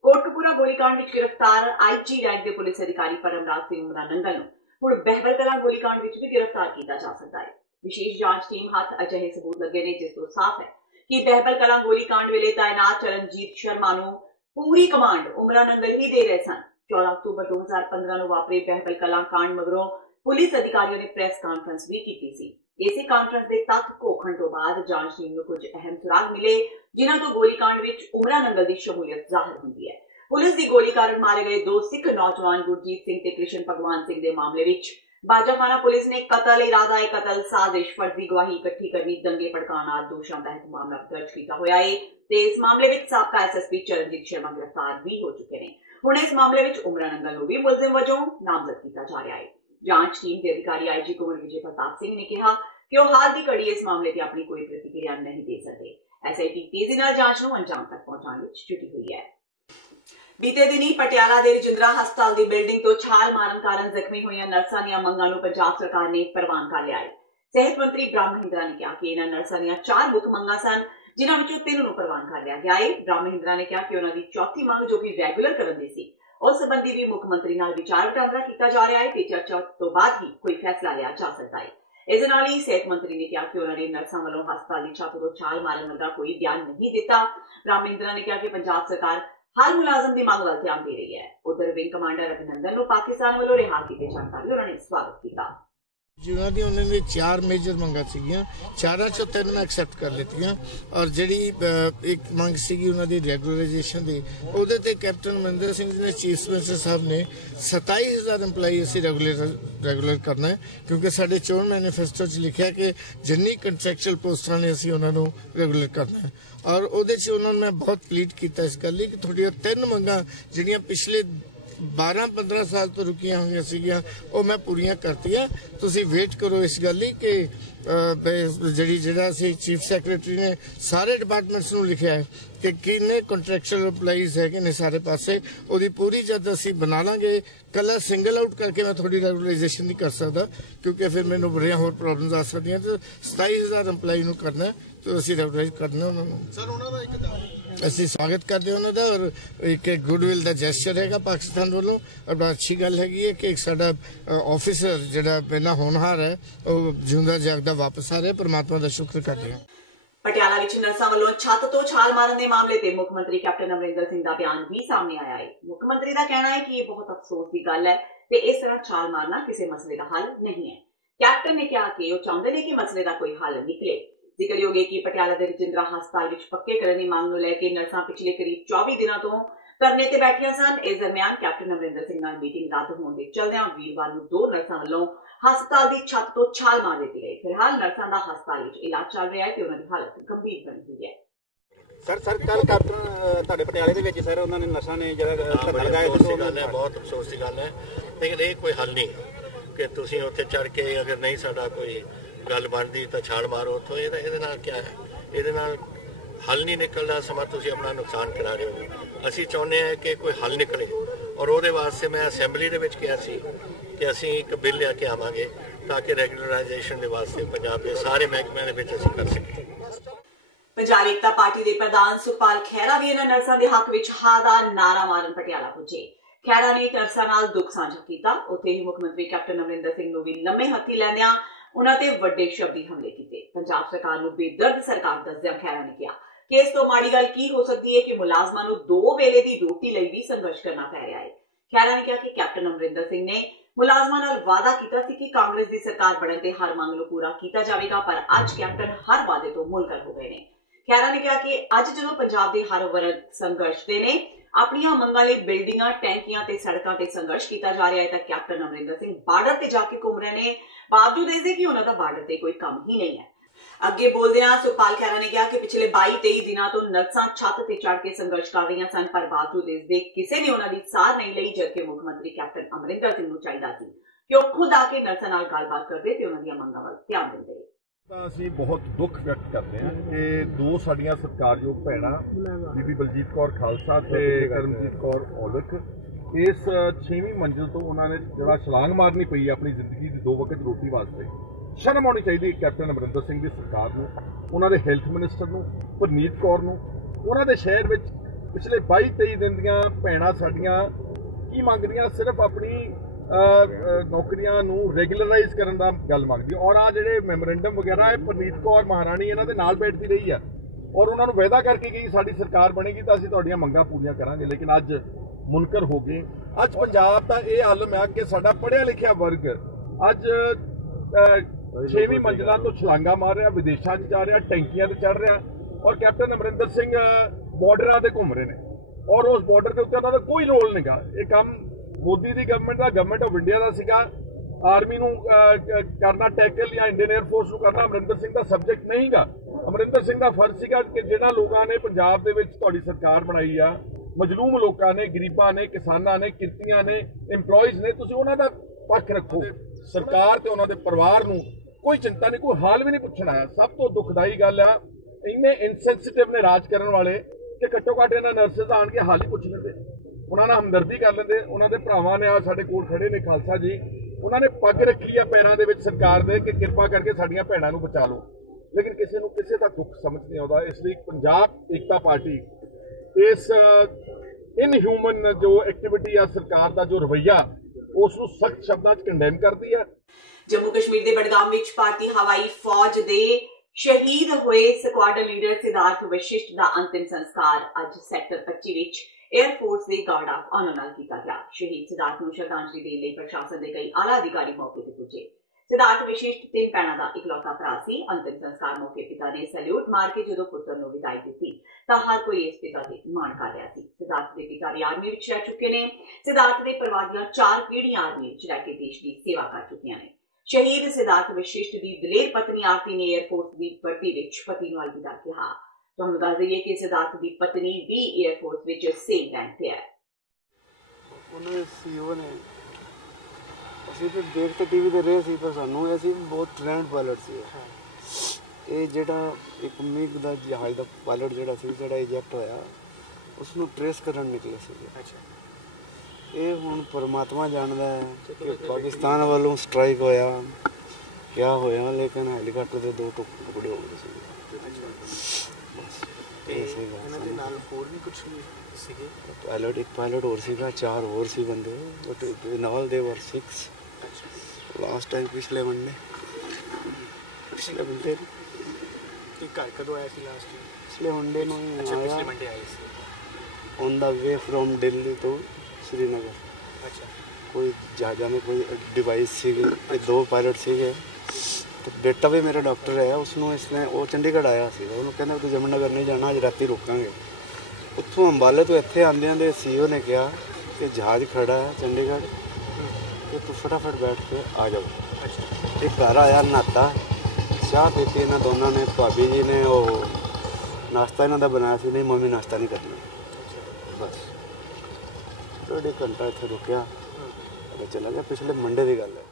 ਕੋਟਕਪੂਰਾ ਗੋਲੀकांड ਵਿੱਚ ਗ੍ਰਿਫਤਾਰ ਆਈਜੀ ਰੈਂਕ ਦੇ ਪੁਲਿਸ ਅਧਿਕਾਰੀ ਪਰਮਰਾਜ ਸਿੰਘ ਉਮਰਾਨੰਗਲ ਨੂੰ ਹੁਣ ਬਹਿਬਲ ਕਲਾਂ ਗੋਲੀकांड ਵਿੱਚ ਵੀ ਗ੍ਰਿਫਤਾਰ ਕੀਤਾ ਜਾ ਸਕਦਾ ਹੈ। ਵਿਸ਼ੇਸ਼ ਜਾਂਚ ਟੀਮ ਹੱਥ ਅਜਿਹੇ ਸਬੂਤ ਲੱਗੇ ਨੇ ਜਿਸ ਤੋਂ ਸਾਫ਼ ਹੈ ਕਿ ਬਹਿਬਲ ਕਲਾਂ ਗੋਲੀकांड ਵੇਲੇ ਤਾਇਨਾਤ ਚਰਨਜੀਤ ਸ਼ਰਮਾ ਨੂੰ ਪੂਰੀ ਕਮਾਂਡ ਉਮਰਾਨੰਗਲ ਹੀ ਦੇ ਰਹੇ ਸਨ। 14 ਅਕਤੂਬਰ 2015 ਨੂੰ ਵਾਪਰੇ ਬਹਿਬਲ ਕਲਾਂ ਕਾਂਡ ਮਗਰੋਂ ਪੁਲਿਸ ਅਧਿਕਾਰੀਆਂ ਨੇ ਪ੍ਰੈਸ ਕਾਨਫਰੰਸ ਵੀ ਕੀਤੀ ਸੀ। ਇਸੇ ਕਾਨਫਰੰਸ ਦੇ ਤੱਥ ਘੋਖਣ ਤੋਂ ਬਾਅਦ ਜਾਂਚ ਟੀਮ ਨੂੰ ਕੁਝ ਅਹਿਮ ਸੁਰਾਗ ਮਿਲੇ ਜਿਨ੍ਹਾਂ ਤੋਂ ਗੋਲੀकांड ਵਿੱਚ ਉਮਰਾਨੰਗਲ ਦੀ ਸ਼ਮੂਲੀਅਤ ਜ਼ਾਹਿਰ ਹੁੰਦੀ ਹੈ। ਪੁਲਿਸ ਦੀ ਗੋਲੀ ਕਾਰਨ ਮਾਰੇ ਗਏ ਦੋ ਸਿੱਖ ਨੌਜਵਾਨ ਗੁਰਜੀਤ ਸਿੰਘ ਤੇ ਕ੍ਰਿਸ਼ਨ ਭਗਵਾਨ ਸਿੰਘ ਦੇ ਮਾਮਲੇ ਵਿੱਚ ਬਾਜਾਖਾਨਾ ਪੁਲਿਸ ਨੇ ਕਤਲ, ਇਰਾਦਾ ਕਤਲ, ਸਾਜ਼ਿਸ਼, ਫਰਜ਼ੀ ਗਵਾਹੀ ਇਕੱਠੀ ਕਰਨੀ, ਦੰਗੇ ਭੜਕਾਉਣ ਆਦਿ ਦੋਸ਼ਾਂ ਤਹਿਤ ਮਾਮਲਾ ਦਰਜ ਕੀਤਾ ਹੋਇਆ ਹੈ ਤੇ ਇਸ ਮਾਮਲੇ ਵਿੱਚ ਸਾਬਕਾ ਐਸਐਸਪੀ ਚਰਨਜੀਤ ਸ਼ਰਮਾ ਗ੍ਰਿਫਤਾਰ ਵੀ ਹੋ ਚੁੱਕੇ ਨੇ। ਹੁਣ ਇਸ ਮਾਮਲੇ ਵਿੱਚ ਉਮਰਾਨੰਗਲ ਨੂੰ ਵੀ ਮੁਲਜ਼ਮ ਵਜੋਂ ਨਾਮਜ਼ਦ ਕੀਤਾ ਜਾ ਰਿਹਾ ਹੈ। ਜਾਂਚ ਟੀਮ ਦੇ ਅਧਿਕਾਰੀ ਆਈਜੀ ਕੁਮਾਰ ਵਿਜੇ ਪ੍ਰਤਾਪ ਸਿੰਘ ਨੇ ਕਿਹਾ ਕਿ ਉਹ ਹਾਲ ਦੀ ਘੜੀ ਇਸ ਮਾਮਲੇ ਤੇ ਆਪਣੀ ਕੋਈ ਪ੍ਰਤੀਕਿਰਿਆ ਨਹੀਂ ਦੇ ਸਕਦੇ। ਐਸਆਈਟੀ ਤੇਜ਼ੀ ਨਾਲ ਜਾਂਚ ਨੂੰ ਅੰਜਾਮ ਤੱਕ ਪਹੁੰਚਾਉਣ ਵਿੱਚ ਜੁਟੀ ਹੋਈ ਹੈ। ਬੀਤੇ ਦਿਨੀ ਪਟਿਆਲਾ ਦੇ ਰਜਿੰਦਰਾ ਹਸਪਤਾਲ ਦੀ ਬਿਲਡਿੰਗ ਤੋਂ ਛਾਲ ਮਾਰਨ ਕਾਰਨ ਜ਼ਖਮੀ ਹੋਈਆਂ ਨਰਸਾਂ ਦੀਆਂ ਮੰਗਾਂ ਨੂੰ ਪੰਜਾਬ ਸਰਕਾਰ ਨੇ ਪ੍ਰਵਾਨ ਕਰ ਲਿਆ ਹੈ। ਸਿਹਤ ਮੰਤਰੀ ਬ੍ਰਹਮ ਮਹਿੰਦਰਾ ਨੇ ਕਿਹਾ ਕਿ ਇਹਨਾਂ ਨਰਸਾਂ ਦੀਆਂ 4 ਮੁੱਖ ਮੰਗਾਂ ਸਨ, ਜਿਨ੍ਹਾਂ ਵਿੱਚੋਂ 3 ਨੂੰ ਪ੍ਰਵਾਨ ਕਰ ਲਿਆ ਗਿਆ ਹੈ। ਬ੍ਰਹਮ ਮਹਿੰਦਰਾ ਨੇ ਕਿਹਾ ਕਿ ਉਹਨਾਂ ਦੀ ਚੌਥੀ ਮੰਗ ਜੋ ਕਿ ਰੈਗੂਲਰ ਕਰਨ ਦੀ ਸੀ, ਉਸ ਸੰਬੰਧੀ ਵੀ ਮੁੱਖ ਮੰਤਰੀ ਨਾਲ ਵਿਚਾਰ ਵਟਾਂਦਰਾ ਕੀਤਾ ਜਾ ਰਿਹਾ ਹੈ ਤੇ ਚਰਚਾ ਤੋਂ ਬਾਅਦ ਹੀ ਕੋਈ ਫੈਸਲਾ ਲਿਆ ਜਾ ਸਕਦਾ ਹੈ। ਇਸ ਦੇ ਨਾਲ ਹੀ ਸਿਹਤ ਮੰਤਰੀ ਨੇ ਕਿਹਾ ਕਿ ਉਹਨਾਂ ਨੇ ਨਰਸਾਂ ਵੱਲੋਂ ਹਸਪਤਾਲ ਦੀ ਛੱਤ ਤੋਂ ਛਾਲ ਮਾਰਨ ਦਾ ਕੋਈ ਬਿਆਨ ਨਹੀਂ ਦਿੱਤਾ। ਬ੍ਰਹਮ ਮਹਿੰਦਰਾ ਨੇ ਕਿਹਾ ਕਿ ਪੰਜਾਬ ਸਰਕਾਰ ਹਰ ਮੁਲਾਜ਼ਮ ਦੀ ਮੰਗ ਵੱਲ ਧਿਆਨ ਦੇ ਰਹੀ ਹੈ। ਉਧਰ ਵਿੰਗ ਕਮਾਂਡਰ ਅਭਿਨੰਦਨ ਨੂੰ ਪਾਕਿਸਤਾਨ ਵੱਲੋਂ ਰਿਹਾ ਕੀਤੇ ਜਾਣ ਦਾ ਵੀ ਉਹਨਾਂ ਨੇ ਸਵਾਗਤ ਕੀਤਾ। ਜਿਨ੍ਹਾਂ ਦੀ ਉਹਨਾਂ ਨੇ 4 ਮੇਜਰ ਮੰਗਾਂ ਸੀਗੀਆਂ, 4 ਚੋਂ 3 ਮੈਂ ਐਕਸੈਪਟ ਕਰ ਲਿੱਤੀਆਂ ਔਰ ਜਿਹੜੀ ਇੱਕ ਮੰਗ ਸੀਗੀ ਉਹਨਾਂ ਦੀ ਰੈਗੂਲਰਾਈਜੇਸ਼ਨ ਦੀ, ਉਹਦੇ ਤੇ ਕੈਪਟਨ ਅਮਰਿੰਦਰ ਸਿੰਘ ਜੀ ਨੇ ਚੀਫ ਮਿਨਿਸਟਰ ਸਾਹਿਬ ਨੇ 27000 EMPLOYੀ ਅਸੀਂ ਰੈਗੂਲਰ ਕਰਨਾ ਹੈ, ਕਿਉਂਕਿ ਸਾਡੇ ਚੋਣ ਮੈਨੀਫੈਸਟੋ 'ਚ ਲਿਖਿਆ ਕਿ ਜਿੰਨੀ ਕੰਟਰੈਕਚੁਅਲ ਪੋਸਟਾਂ ਨੇ ਅਸੀਂ ਉਹਨਾਂ ਨੂੰ ਰੈਗੂਲਰ ਕਰਨਾ ਹੈ। ਔਰ ਉਹਦੇ 'ਚ ਉਹਨਾਂ ਨੂੰ ਮੈਂ ਬਹੁਤ ਪਲੀਡ ਕੀਤਾ ਇਸ ਗੱਲ ਲਈ ਕਿ ਤੁਹਾਡੀਆਂ 3 ਮੰਗਾਂ ਜਿਹੜੀਆਂ ਪਿਛਲੇ 12-15 ਸਾਲ ਤੋਂ ਰੁਕੀਆਂ ਹੋਈਆਂ ਸੀਗੀਆਂ ਉਹ ਮੈਂ ਪੂਰੀਆਂ ਕਰਤੀਆਂ। ਤੁਸੀਂ ਵੇਟ ਕਰੋ ਇਸ ਗੱਲ ਲਈ ਕਿ ਜਿਹੜਾ ਅਸੀਂ ਚੀਫ ਸੈਕਟਰੀ ਨੇ ਸਾਰੇ ਡਿਪਾਰਟਮੈਂਟਸ ਨੂੰ ਲਿਖਿਆ ਹੈ ਕਿ ਕਿੰਨੇ ਕੰਟਰੈਕਚੁਅਲ EMPLOYੀਜ਼ ਹੈਗੇ ਨੇ ਸਾਰੇ ਪਾਸੇ, ਉਹਦੀ ਪੂਰੀ ਜਦ ਅਸੀਂ ਬਣਾ ਲਾਂਗੇ। ਕੱਲਾ ਸਿੰਗਲ ਆਊਟ ਕਰਕੇ ਮੈਂ ਥੋੜੀ ਰੈਗੂਲਰਾਈਜੇਸ਼ਨ ਨਹੀਂ ਕਰ ਸਕਦਾ ਕਿਉਂਕਿ ਫਿਰ ਮੈਨੂੰ ਬੜੀਆਂ ਹੋਰ ਪ੍ਰੋਬਲਮਸ ਆ ਸਕਦੀਆਂ। ਤੇ 27000 EMPLOYੀ ਨੂੰ ਕਰਨਾ ਤੇ ਅਸੀਂ ਰੈਗੂਲਰਾਈਜ਼ ਕਰਨਾ ਉਹਨਾਂ ਨੂੰ। ਸਰ ਉਹਨਾਂ ਦਾ ਇੱਕ ਅਸੀਂ ਸਵਾਗਤ ਕਰਦੇ ਹਾਂ ਉਹਨਾਂ ਦਾ ਔਰ ਇੱਕ ਗੁੱਡਵਿਲ ਦਾ ਜੈਸਚਰ ਹੈਗਾ ਪਾਕਿਸਤਾਨ ਵੱਲੋਂ ਔਰ ਬੜੀ ਅੱਛੀ ਗੱਲ ਹੈਗੀ ਹੈ ਕਿ ਸਾਡਾ ਆਫਿਸਰ ਜਿਹੜਾ ਪਹਿਲਾਂ ਹੋਣਹਾਰ ਹੈ ਉਹ ਜਿਉਂਦਾ ਜਾਗਦਾ ਵਾਪਸ ਆ ਰਿਹਾ। ਪਰਮਾਤਮਾ ਦਾ ਸ਼ੁਕਰ ਕਰਦੇ ਹਾਂ। ਪਟਿਆਲਾ ਵਿੱਚ ਨਰਸਾਂ ਵੱਲੋਂ ਛੱਤ ਤੋਂ ਛਾਲ ਮਾਰਨ ਦੇ ਮਾਮਲੇ ਤੇ ਮੁੱਖ ਮੰਤਰੀ ਕੈਪਟਨ ਅਮਰਿੰਦਰ ਸਿੰਘ ਦਾ ਬਿਆਨ ਵੀ ਸਾਹਮਣੇ ਆਇਆ ਹੈ। ਮੁੱਖ ਮੰਤਰੀ ਦਾ ਕਹਿਣਾ ਹੈ ਕਿ ਇਹ ਬਹੁਤ ਅਫਸੋਸ ਦੀ ਗੱਲ ਹੈ ਤੇ ਇਸ ਤਰ੍ਹਾਂ ਛਾਲ ਮਾਰਨਾ ਕਿਸੇ ਮਸਲੇ ਦਾ ਹੱਲ ਨਹੀਂ ਹੈ। ਕੈਪਟਨ ਨੇ ਕਿਹਾ ਕਿ ਉਹ ਚਾਹੁੰਦੇ ਨੇ ਕਿ ਮਸਲੇ ਦਾ ਕੋਈ ਹੱਲ ਨਿਕਲੇ। ਜ਼ਿਕਰਯੋਗ ਹੈ ਕਿ ਪਟਿਆਲਾ ਦੇ ਰਜਿੰਦਰਾ ਹਸਪਤਾਲ ਵਿੱਚ ਪੱਕੇ ਕਰਨ ਦੀ ਮੰਗ ਨੂੰ ਲੈ ਕੇ ਨਰਸਾਂ ਪਿਛਲੇ ਕਰੀਬ 24 ਦਿਨਾਂ ਤੋਂ ਧਰਨੇ ਤੇ ਬੈਠੀਆਂ ਸਨ। ਇਸ ਦਰਮਿਆਨ ਕੈਪਟਨ ਅਮਰਿੰਦਰ ਸਿੰਘ ਨਾਲ ਮੀਟਿੰਗ ਰੱਦ ਹੋਣ ਦੇ ਚਲਦਿਆਂ ਵੀਰਵਾਰ ਨੂੰ 2 ਨਰਸਾਂ ਵੱਲੋਂ ਹਸਪਤਾਲ ਦੀ ਛੱਤ ਤੋਂ ਛਾਲ ਮਾਰ ਦਿੱਤੀ ਗਈ। ਫਿਲਹਾਲ ਨਰਸਾਂ ਦਾ ਹਸਪਤਾਲ ਵਿੱਚ ਇਲਾਜ ਚੱਲ ਰਿਹਾ ਹੈ ਤੇ ਉਹਨਾਂ ਦੀ ਹਾਲਤ ਗੰਭੀਰ ਬਣੀ ਹੋਈ ਹੈ। ਸਰ ਕੱਲ ਕੈਪਟਨ ਤੁਹਾਡੇ ਪਟਿਆਲੇ ਦੇ ਵਿੱਚ ਸਰ ਉਹਨਾਂ ਨੇ ਨਰਸਾਂ ਨੇ ਜਿਹੜਾ ਧਰਨਾ ਲਗਾਇਆ, ਬਹੁਤ ਅਫਸੋਸ ਦੀ ਗੱਲ ਹੈ। ਲੇਕਿਨ ਇਹ ਕੋਈ ਹੱਲ ਨਹੀਂ ਕਿ ਤੁਸੀਂ ਉੱਥੇ ਚੜ ਕੇ ਅਗਰ ਨਹੀਂ ਸਾਡਾ ਕੋਈ ਗੱਲ ਬਣਦੀ ਤਾਂ ਛਾਲ ਮਾਰੋ ਉੱਥੋਂ। ਇਹਦੇ ਨਾਲ ਕੀ ਹੈ, ਇਹਦੇ ਨਾਲ ਹੱਲ ਨਹੀਂ ਨਿਕਲਦਾ, ਸਮਾਂ ਤੁਸੀਂ ਆਪਣਾ ਨੁਕਸਾਨ ਕਰਾ ਰਹੇ ਹੋ। ਅਸੀਂ ਚਾਹੁੰਦੇ ਹਾਂ ਕਿ ਕੋਈ ਹੱਲ ਨਿਕਲੇ ਔਰ ਉਹਦੇ ਵਾਸਤੇ ਮੈਂ ਅਸੈਂਬਲੀ ਦੇ ਵਿੱਚ ਕਿਹਾ ਸੀ ਕਿ ਅਸੀਂ ਇੱਕ ਬਿੱਲ ਲਿਆ ਕੇ ਆਵਾਂਗੇ ਤਾਂ ਕਿ ਰੈਗੂਲਰਾਈਜੇਸ਼ਨ ਦੇ ਵਾਸਤੇ ਪੰਜਾਬ ਦੇ ਸਾਰੇ ਮਹਿਕਮਿਆਂ ਦੇ ਵਿੱਚ ਅਸੀਂ ਕਰ ਸਕੀਏ। ਪੰਜਾਬ ਏਕਤਾ ਪਾਰਟੀ ਦੇ ਪ੍ਰਧਾਨ ਸੁਖਪਾਲ ਖਹਿਰਾ ਵੀ ਇਹਨਾਂ ਨਰਸਾਂ ਦੇ ਹੱਕ ਵਿੱਚ ਹਾਂ ਦਾ ਨਾਰਾ ਮਾਰਨ ਪਟਿਆਲਾ ਪੁੱਜੇ। ਖਹਿਰਾ ਨੇ ਨਰਸਾਂ ਨਾਲ ਦੁੱਖ ਸਾਂਝਾ ਕੀਤਾ। ਉੱਥੇ ਹੀ ਮੁੱਖ ਮੰਤਰੀ ਕੈਪਟਨ ਅਮਰਿੰਦਰ ਸਿੰਘ ਨੂੰ ਵੀ ਲੰਮੇ ਹੱਥੀ ਲੈਂਦਿਆਂ ਉਹਨਾਂ ਤੇ ਵੱਡੇ ਸ਼ਬਦੀ ਹਮਲੇ ਕੀਤੇ। ਪੰਜਾਬ ਸਰਕਾਰ ਨੂੰ ਬੇਦਰਦ ਸਰਕਾਰ ਦੱਸਦਿਆਂ ਖਹਿਰਾ ਨੇ ਕਿਹਾ ਕਿ ਇਸ ਤੋਂ ਮਾੜੀ ਗੱਲ ਕੀ ਹੋ ਸਕਦੀ ਹੈ ਕਿ ਮੁਲਾਜ਼ਮਾਂ ਨੂੰ 2 ਵੇਲੇ ਦੀ ਰੋਟੀ ਲਈ ਵੀ ਸੰਘਰਸ਼ ਕਰਨਾ ਪੈ ਰਿਹਾ ਹੈ। ਖਹਿਰਾ ਨੇ ਕਿਹਾ ਕਿ ਕੈਪਟਨ ਅਮਰਿੰਦਰ ਸਿੰਘ ਨੇ ਮੁਲਾਜ਼ਮਾਂ ਨਾਲ ਵਾਅਦਾ ਕੀਤਾ ਸੀ ਕਿ ਕਾਂਗਰਸ ਦੀ ਸਰਕਾਰ ਬਣਨ ਤੇ ਹਰ ਮੰਗ ਨੂੰ ਪੂਰਾ ਕੀਤਾ ਜਾਵੇਗਾ, ਪਰ ਅੱਜ ਕੈਪਟਨ ਹਰ ਵਾਅਦੇ ਤੋਂ ਮੁਨਕਰ ਹੋ ਗਏ ਨੇ। ਖਹਿਰਾ ਨੇ ਕਿਹਾ ਕਿ ਅੱਜ ਜਦੋਂ ਪੰਜਾਬ ਦੇ ਹਰ ਵਰਗ ਸੰਘਰਸ਼ ਦੇ ਨੇ, ਆਪਣੀਆਂ ਮੰਗਾਂ ਲਈ ਬਿਲਡਿੰਗਾਂ, ਟੈਂਕੀਆਂ ਤੇ ਸੜਕਾਂ ਤੇ ਸੰਘਰਸ਼ ਕੀਤਾ ਜਾ ਰਿਹਾ ਹੈ ਤਾਂ ਕੈਪਟਨ ਅਮਰਿੰਦਰ ਸਿੰਘ ਬਾਰਡਰ ਤੇ ਜਾ ਕੇ ਘੁੰਮ ਰਹੇ ਨੇ, ਬਾਵਜੂਦ ਇਸਦੇ ਕਿ ਉਹਨਾਂ ਦਾ ਬਾਰਡਰ ਤੇ ਕੋਈ ਕੰਮ ਹੀ ਨਹੀਂ ਹੈ। ਅੱਗੇ ਬੋਲਦਿਆਂ ਸੁਖਪਾਲ ਖਹਿਰਾ ਨੇ ਕਿਹਾ ਕਿ ਪਿਛਲੇ 22-23 ਦਿਨਾਂ ਤੋਂ ਨਰਸਾਂ ਛੱਤ ਤੇ ਚੜ੍ਹ ਕੇ ਸੰਘਰਸ਼ ਕਰ ਰਹੀਆਂ ਸਨ, ਪਰ ਬਾਵਜੂਦ ਇਸਦੇ ਕਿਸੇ ਨੇ ਉਹਨਾਂ ਦੀ ਸਾਰ ਨਹੀਂ ਲਈ, ਜਦਕਿ ਮੁੱਖ ਮੰਤਰੀ ਕੈਪਟਨ ਅਮਰਿੰਦਰ ਸਿੰਘ ਨੂੰ ਚਾਹੀਦਾ ਸੀ ਕਿ ਉਹ ਖੁਦ ਆ ਕੇ ਨਰਸਾਂ ਨਾਲ ਗੱਲਬਾਤ ਕਰਦੇ ਤੇ ਉਹਨਾਂ ਦੀਆਂ ਮੰਗਾਂ ਵੱਲ ਧਿਆਨ ਦਿੰਦੇ। ਤਾਂ ਅਸੀਂ ਬਹੁਤ ਦੁੱਖ ਵਿਅਕਤ ਕਰਦੇ ਹਾਂ ਕਿ 2 ਸਾਡੀਆਂ ਸਤਿਕਾਰਯੋਗ ਭੈਣਾਂ ਬੀਬੀ ਬਲਜੀਤ ਕੌਰ ਖਾਲਸਾ ਤੇ ਕਰਮਜੀਤ ਕੌਰ ਔਲਖ ਇਸ 6ਵੀਂ ਮੰਜ਼ਿਲ ਤੋਂ ਉਹਨਾਂ ਨੇ ਜਿਹੜਾ ਛਲਾਂਗ ਮਾਰਨੀ ਪਈ ਆਪਣੀ ਜ਼ਿੰਦਗੀ ਦੀ 2 ਵਕਤ ਰੋਟੀ ਵਾਸਤੇ। ਸ਼ਰਮ ਆਉਣੀ ਚਾਹੀਦੀ ਕੈਪਟਨ ਅਮਰਿੰਦਰ ਸਿੰਘ ਦੀ ਸਰਕਾਰ ਨੂੰ, ਉਹਨਾਂ ਦੇ ਹੈਲਥ ਮਿਨਿਸਟਰ ਨੂੰ, ਪਰਨੀਤ ਕੌਰ ਨੂੰ। ਉਹਨਾਂ ਦੇ ਸ਼ਹਿਰ ਵਿੱਚ ਪਿਛਲੇ 22-23 ਦਿਨ ਦੀਆਂ ਭੈਣਾਂ ਸਾਡੀਆਂ ਕੀ ਮੰਗਦੀਆਂ, ਸਿਰਫ ਆਪਣੀ ਨੌਕਰੀਆਂ ਨੂੰ ਰੈਗੂਲਰਾਈਜ਼ ਕਰਨ ਦਾ ਗੱਲ ਮੰਗਦੀ। ਔਰ ਆ ਜਿਹੜੇ ਮੈਮੋਰੈਂਡਮ ਵਗੈਰਾ ਹੈ, ਪਰਨੀਤ ਕੌਰ ਮਹਾਰਾਣੀ ਇਹਨਾਂ ਦੇ ਨਾਲ ਬੈਠਦੀ ਰਹੀ ਆ ਔਰ ਉਹਨਾਂ ਨੂੰ ਵਾਅਦਾ ਕਰਕੇ ਗਈ ਸਾਡੀ ਸਰਕਾਰ ਬਣੇਗੀ ਤਾਂ ਅਸੀਂ ਤੁਹਾਡੀਆਂ ਮੰਗਾਂ ਪੂਰੀਆਂ ਕਰਾਂਗੇ, ਲੇਕਿਨ ਅੱਜ ਮੁਨਕਰ ਹੋ ਗਏ। ਅੱਜ ਪੰਜਾਬ ਦਾ ਇਹ ਆਲਮ ਹੈ ਕਿ ਸਾਡਾ ਪੜ੍ਹਿਆ ਲਿਖਿਆ ਵਰਗ ਅੱਜ 6ਵੀਂ ਮੰਜ਼ਿਲਾਂ ਤੋਂ ਛਲਾਂਗਾ ਮਾਰ ਰਿਹਾ, ਵਿਦੇਸ਼ਾਂ 'ਚ ਜਾ ਰਿਹਾ, ਟੈਂਕੀਆਂ ਤੇ ਚੜ੍ਹ ਰਿਹਾ ਔਰ ਕੈਪਟਨ ਅਮਰਿੰਦਰ ਸਿੰਘ ਬਾਰਡਰਾਂ ਤੇ ਘੁੰਮ ਰਹੇ ਨੇ ਔਰ ਉਸ ਬਾਰਡਰ ਦੇ ਉੱਤੇ ਉਹਨਾਂ ਦਾ ਕੋਈ ਰੋਲ ਨਹੀਂਗਾ। ਇਹ ਕੰਮ ਮੋਦੀ ਦੀ ਗਵਰਨਮੈਂਟ ਦਾ, ਗਵਰਨਮੈਂਟ ਆਫ ਇੰਡੀਆ ਦਾ ਸੀਗਾ। ਆਰਮੀ ਨੂੰ ਕਰਨਾ ਟੈਕਲ ਜਾਂ ਇੰਡੀਅਨ 에ਅਰ ਫੋਰਸ ਨੂੰ ਕਰਨਾ ਅਮਰਿੰਦਰ ਸਿੰਘ ਦਾ ਸਬਜੈਕਟ ਨਹੀਂਗਾ। ਅਮਰਿੰਦਰ ਸਿੰਘ ਦਾ ਫਰਜ਼ ਸੀਗਾ ਕਿ ਜਿਹੜਾ ਲੋਕਾਂ ਨੇ ਪੰਜਾਬ ਦੇ ਵਿੱਚ ਤੁਹਾਡੀ ਸਰਕਾਰ ਬਣਾਈ ਆ, ਮਜਲੂਮ ਲੋਕਾਂ ਨੇ, ਗਰੀਬਾਂ ਨੇ, ਕਿਸਾਨਾਂ ਨੇ, ਕਿਰਤੀਆਂ ਨੇ, EMPLOYEES ਨੇ, ਤੁਸੀਂ ਉਹਨਾਂ ਦਾ ਪੱਖ ਰੱਖੋ। ਸਰਕਾਰ ਤੇ ਉਹਨਾਂ ਦੇ ਪਰਿਵਾਰ ਨੂੰ ਕੋਈ ਚਿੰਤਾ ਨਹੀਂ, ਕੋਈ ਹਾਲ ਵੀ ਨਹੀਂ ਪੁੱਛਣ ਆਇਆ। ਸਭ ਤੋਂ ਦੁਖਦਾਈ ਗੱਲ ਆ ਇੰਨੇ ਇਨਸੈਂਸਿਟਿਵ ਨੇ ਰਾਜ ਕਰਨ ਵਾਲੇ ਕਿ ਘੱਟੋ ਘੱਟ ਇਹਨਾਂ ਨਰਸਿਸ ਆਣ ਕੇ ਹਾਲ ਹੀ ਪੁੱਛ ਲੈਂਦੇ, ਉਹਨਾਂ ਨਾਲ ਹਮਦਰਦੀ ਕਰ ਲੈਂਦੇ। ਉਹਨਾਂ ਦੇ ਭਰਾਵਾਂ ਨੇ ਆ ਸਾਡੇ ਕੋਲ ਖੜੇ ਨੇ ਖਾਲਸਾ ਜੀ, ਉਹਨਾਂ ਨੇ ਪੱਗ ਰੱਖੀ ਆ ਪੈਰਾਂ ਦੇ ਵਿੱਚ ਸਰਕਾਰ ਦੇ ਕਿ ਕਿਰਪਾ ਕਰਕੇ ਸਾਡੀਆਂ ਭੈਣਾਂ ਨੂੰ ਬਚਾ ਲਓ, ਲੇਕਿਨ ਕਿਸੇ ਨੂੰ ਕਿਸੇ ਦਾ ਦੁੱਖ ਸਮਝ ਨਹੀਂ ਆਉਂਦਾ। ਇਸ ਲਈ ਪੰਜਾਬ ਏਕਤਾ ਪਾਰਟੀ ਇਸ ਇਨਹਿਊਮਨ ਜੋ ਐਕਟੀਵਿਟੀ ਆ ਸਰਕਾਰ ਦਾ ਜੋ ਰਵੱਈਆ ਉਸ ਨੂੰ ਸਖਤ ਸ਼ਬਦਾਂ 'ਚ ਕੰਡੈਮ ਕਰਦੀ ਆ। ਜੰਮੂ ਕਸ਼ਮੀਰ ਦੇ ਬਡਗਾਮ ਵਿੱਚ ਭਾਰਤੀ ਹਵਾਈ ਫੌਜ ਦੇ ਸ਼ਹੀਦ ਹੋਏ ਸਕੁਆਡਰਨ ਲੀਡਰ ਸਿਧਾਰਥ ਵਸ਼ਿਸ਼ਟ ਦਾ ਅੰਤਿਮ ਸੰਸਕਾਰ ਅੱਜ ਸੈਕਟਰ 25 ਵਿੱਚ 에ਅਰ ਫੋਰਸ ਦੇ ਗਾਰਡ ਆਫ ਆਨਰ ਨਾਲ ਕੀਤਾ ਗਿਆ। ਸ਼ਹੀਦ ਸਿਧਾਰਥ ਨੂੰ ਸ਼ਰਧਾਂਜਲੀ ਦੇਣ ਲਈ ਪ੍ਰਸ਼ਾਸਨ ਦੇ ਕਈ ਆਲਾ ਅਧਿਕਾਰੀ ਮੌਕੇ ਤੇ ਪੁੱਜੇ। ਸਿਧਾਰਥ ਵਿਸ਼ਿਸ਼ਟ 3 ਭੈਣਾਂ ਦਾ ਇਕਲੌਤਾ ਭਰਾ ਸੀ। ਅੰਤਿਮ ਸੰਸਕਾਰ ਮੌਕੇ ਪਿਤਾ ਨੇ ਸੈਲੂਟ ਮਾਰ ਕੇ ਜਦੋਂ ਪੁੱਤਰ ਨੂੰ ਵਿਦਾਈ ਦਿੱਤੀ ਤਾਂ ਹਰ ਕੋਈ ਇਸ ਪਿਤਾ ਦੇ ਮਾਣ ਕਰ ਰਿਹਾ ਸੀ। ਸਿਧਾਰਥ ਦੇ ਪਿਤਾ ਆਰਮੀ ਵਿੱਚ ਰਹਿ ਚੁੱਕੇ ਨੇ। ਸਿਧਾਰਥ ਦੇ ਪਰਿਵਾਰ ਦੀਆਂ 4 ਪੀੜ੍ਹੀਆਂ ਆਰਮੀ ਵਿੱਚ ਰਹਿ ਕੇ ਦੇਸ਼ ਦੀ ਸੇਵਾ ਕਰ ਚੁੱਕੀਆਂ ਨੇ। ਸ਼ਹੀਦ ਸਿਧਾਰਥ ਵਿਸ਼ਿਸ਼ਟ ਦੀ ਦਲੇਰ ਪਤਨੀ ਆਰਤੀ ਨੇ 에ਅਰ ਫੋਰਸ ਦੀ ਵਰਦੀ ਵਿੱਚ ਪਤੀ ਨੂੰ ਅਲਵਿਦਾ ਕਿਹਾ। ਤੁਹਾਨੂੰ ਦੱਸ ਦਈਏ ਕਿ ਸਿਧਾਰਥ ਦੀ ਪਤਨੀ ਵੀ 에ਅਰ ਫੋਰਸ ਵਿੱਚ ਸੇਮ ਰੈਂਕ ਤੇ ਹੈ। ਉਹਨਾਂ ਦੇ CEO ਨੇ ਅਸੀਂ ਤਾਂ ਦੇਖਦੇ ਟੀਵੀ ਤੇ ਰਹੇ ਸੀ, ਪਰ ਸਾਨੂੰ ਅਸੀਂ ਬਹੁਤ ਟ੍ਰੇਨਡ ਪਾਇਲਟ ਸੀ। ਇਹ ਜਿਹੜਾ ਇੱਕ ਮਿਗ ਦਾ ਜਹਾਜ਼ ਦਾ ਪਾਇਲਟ ਜਿਹੜਾ ਸੀ, ਜਿਹੜਾ ਇਜੈਕਟ ਹੋਇਆ, ਉਸ ਨੂੰ ਟ੍ਰੇਸ ਕਰਨ ਨਿਕਲੇ ਸੀ। ਇਹ ਹੁਣ ਪਰਮਾਤਮਾ ਜਾਣਦਾ ਹੈ ਕਿ ਪਾਕਿਸਤਾਨ ਵੱਲੋਂ ਸਟ੍ਰਾਈਕ ਹੋਇਆ ਕਿਆ ਹੋਇਆ, ਲੇਕਿਨ ਹੈਲੀਕਾਪਟਰ ਦੇ 2 ਟੁਕੜੇ ਹੋ ਗਏ ਸੀ। ਇਹਨਾਂ ਦੇ ਨਾਲ ਹੋਰ ਵੀ ਕੁਝ ਸੀਗੇ ਪਾਇਲਟ, ਇੱਕ ਪਾਇਲਟ ਹੋਰ ਸੀਗਾ, 4 ਹੋਰ ਸੀ ਬੰਦੇ, ਬਟ ਨਾਲ ਦੇ ਵਰ 6 ਲਾਸਟ ਟਾਈਮ ਪਿਛਲੇ ਬੰਦੇ ਤੇ ਘਰ ਕਦੋਂ ਆਇਆ ਸੀ ਲਾਸਟ? ਪਿਛਲੇ ਮੰਡੇ ਨੂੰ ਹੀ ਅੱਛਾ, ਆਇਆ ਪਿਛਲੇ ਮੰਡੇ ਆਏ ਸੀ। On the way from Delhi to Srinagar. अच्छा, कोई जहाज़ा में कोई डिवाइस सीगे, दो पायलट सीगे तो बेटा भी मेरा डॉक्टर है, उसनों इसने वो चंडीगढ़ आया सीगा, ਉਹਨੂੰ ਕਹਿੰਦਾ ਤੂੰ ਜਮਨਗਰ ਨਹੀਂ ਜਾਣਾ, ਅੱਜ ਰਾਤੀ ਰੁਕਾਂਗੇ। ਉੱਥੋਂ ਅੰਬਾਲੇ ਤੋਂ ਇੱਥੇ ਆਉਂਦਿਆਂ ਦੇ ਸੀਓ ਨੇ ਕਿਹਾ ਕਿ ਜਹਾਜ਼ ਖੜਾ ਹੈ ਚੰਡੀਗੜ੍ਹ ਤੇ ਤੂੰ ਫਟਾਫਟ ਬੈਠ ਕੇ ਆ ਜਾਓ। ਇਹ ਘਰ ਆਇਆ, ਨਹਾਤਾ, ਚਾਹ ਪੀਤੀ ਇਹਨਾਂ ਦੋਨਾਂ ਨੇ। ਭਾਬੀ ਜੀ ਨੇ ਉਹ ਨਾਸ਼ਤਾ ਇਹਨਾਂ ਦਾ ਬਣਾਇਆ ਸੀ, ਨਹੀਂ ਮੰਮੀ ਨਾਸ਼ਤਾ ਨਹੀਂ ਕਰਨਾ, ਬਸ ਡੇਢ ਘੰਟਾ ਇੱਥੇ ਰੁਕਿਆ ਤੇ ਚਲਾ ਗਿਆ। ਪਿਛਲੇ ਮੰਡੇ ਦੀ ਗੱਲ ਹੈ।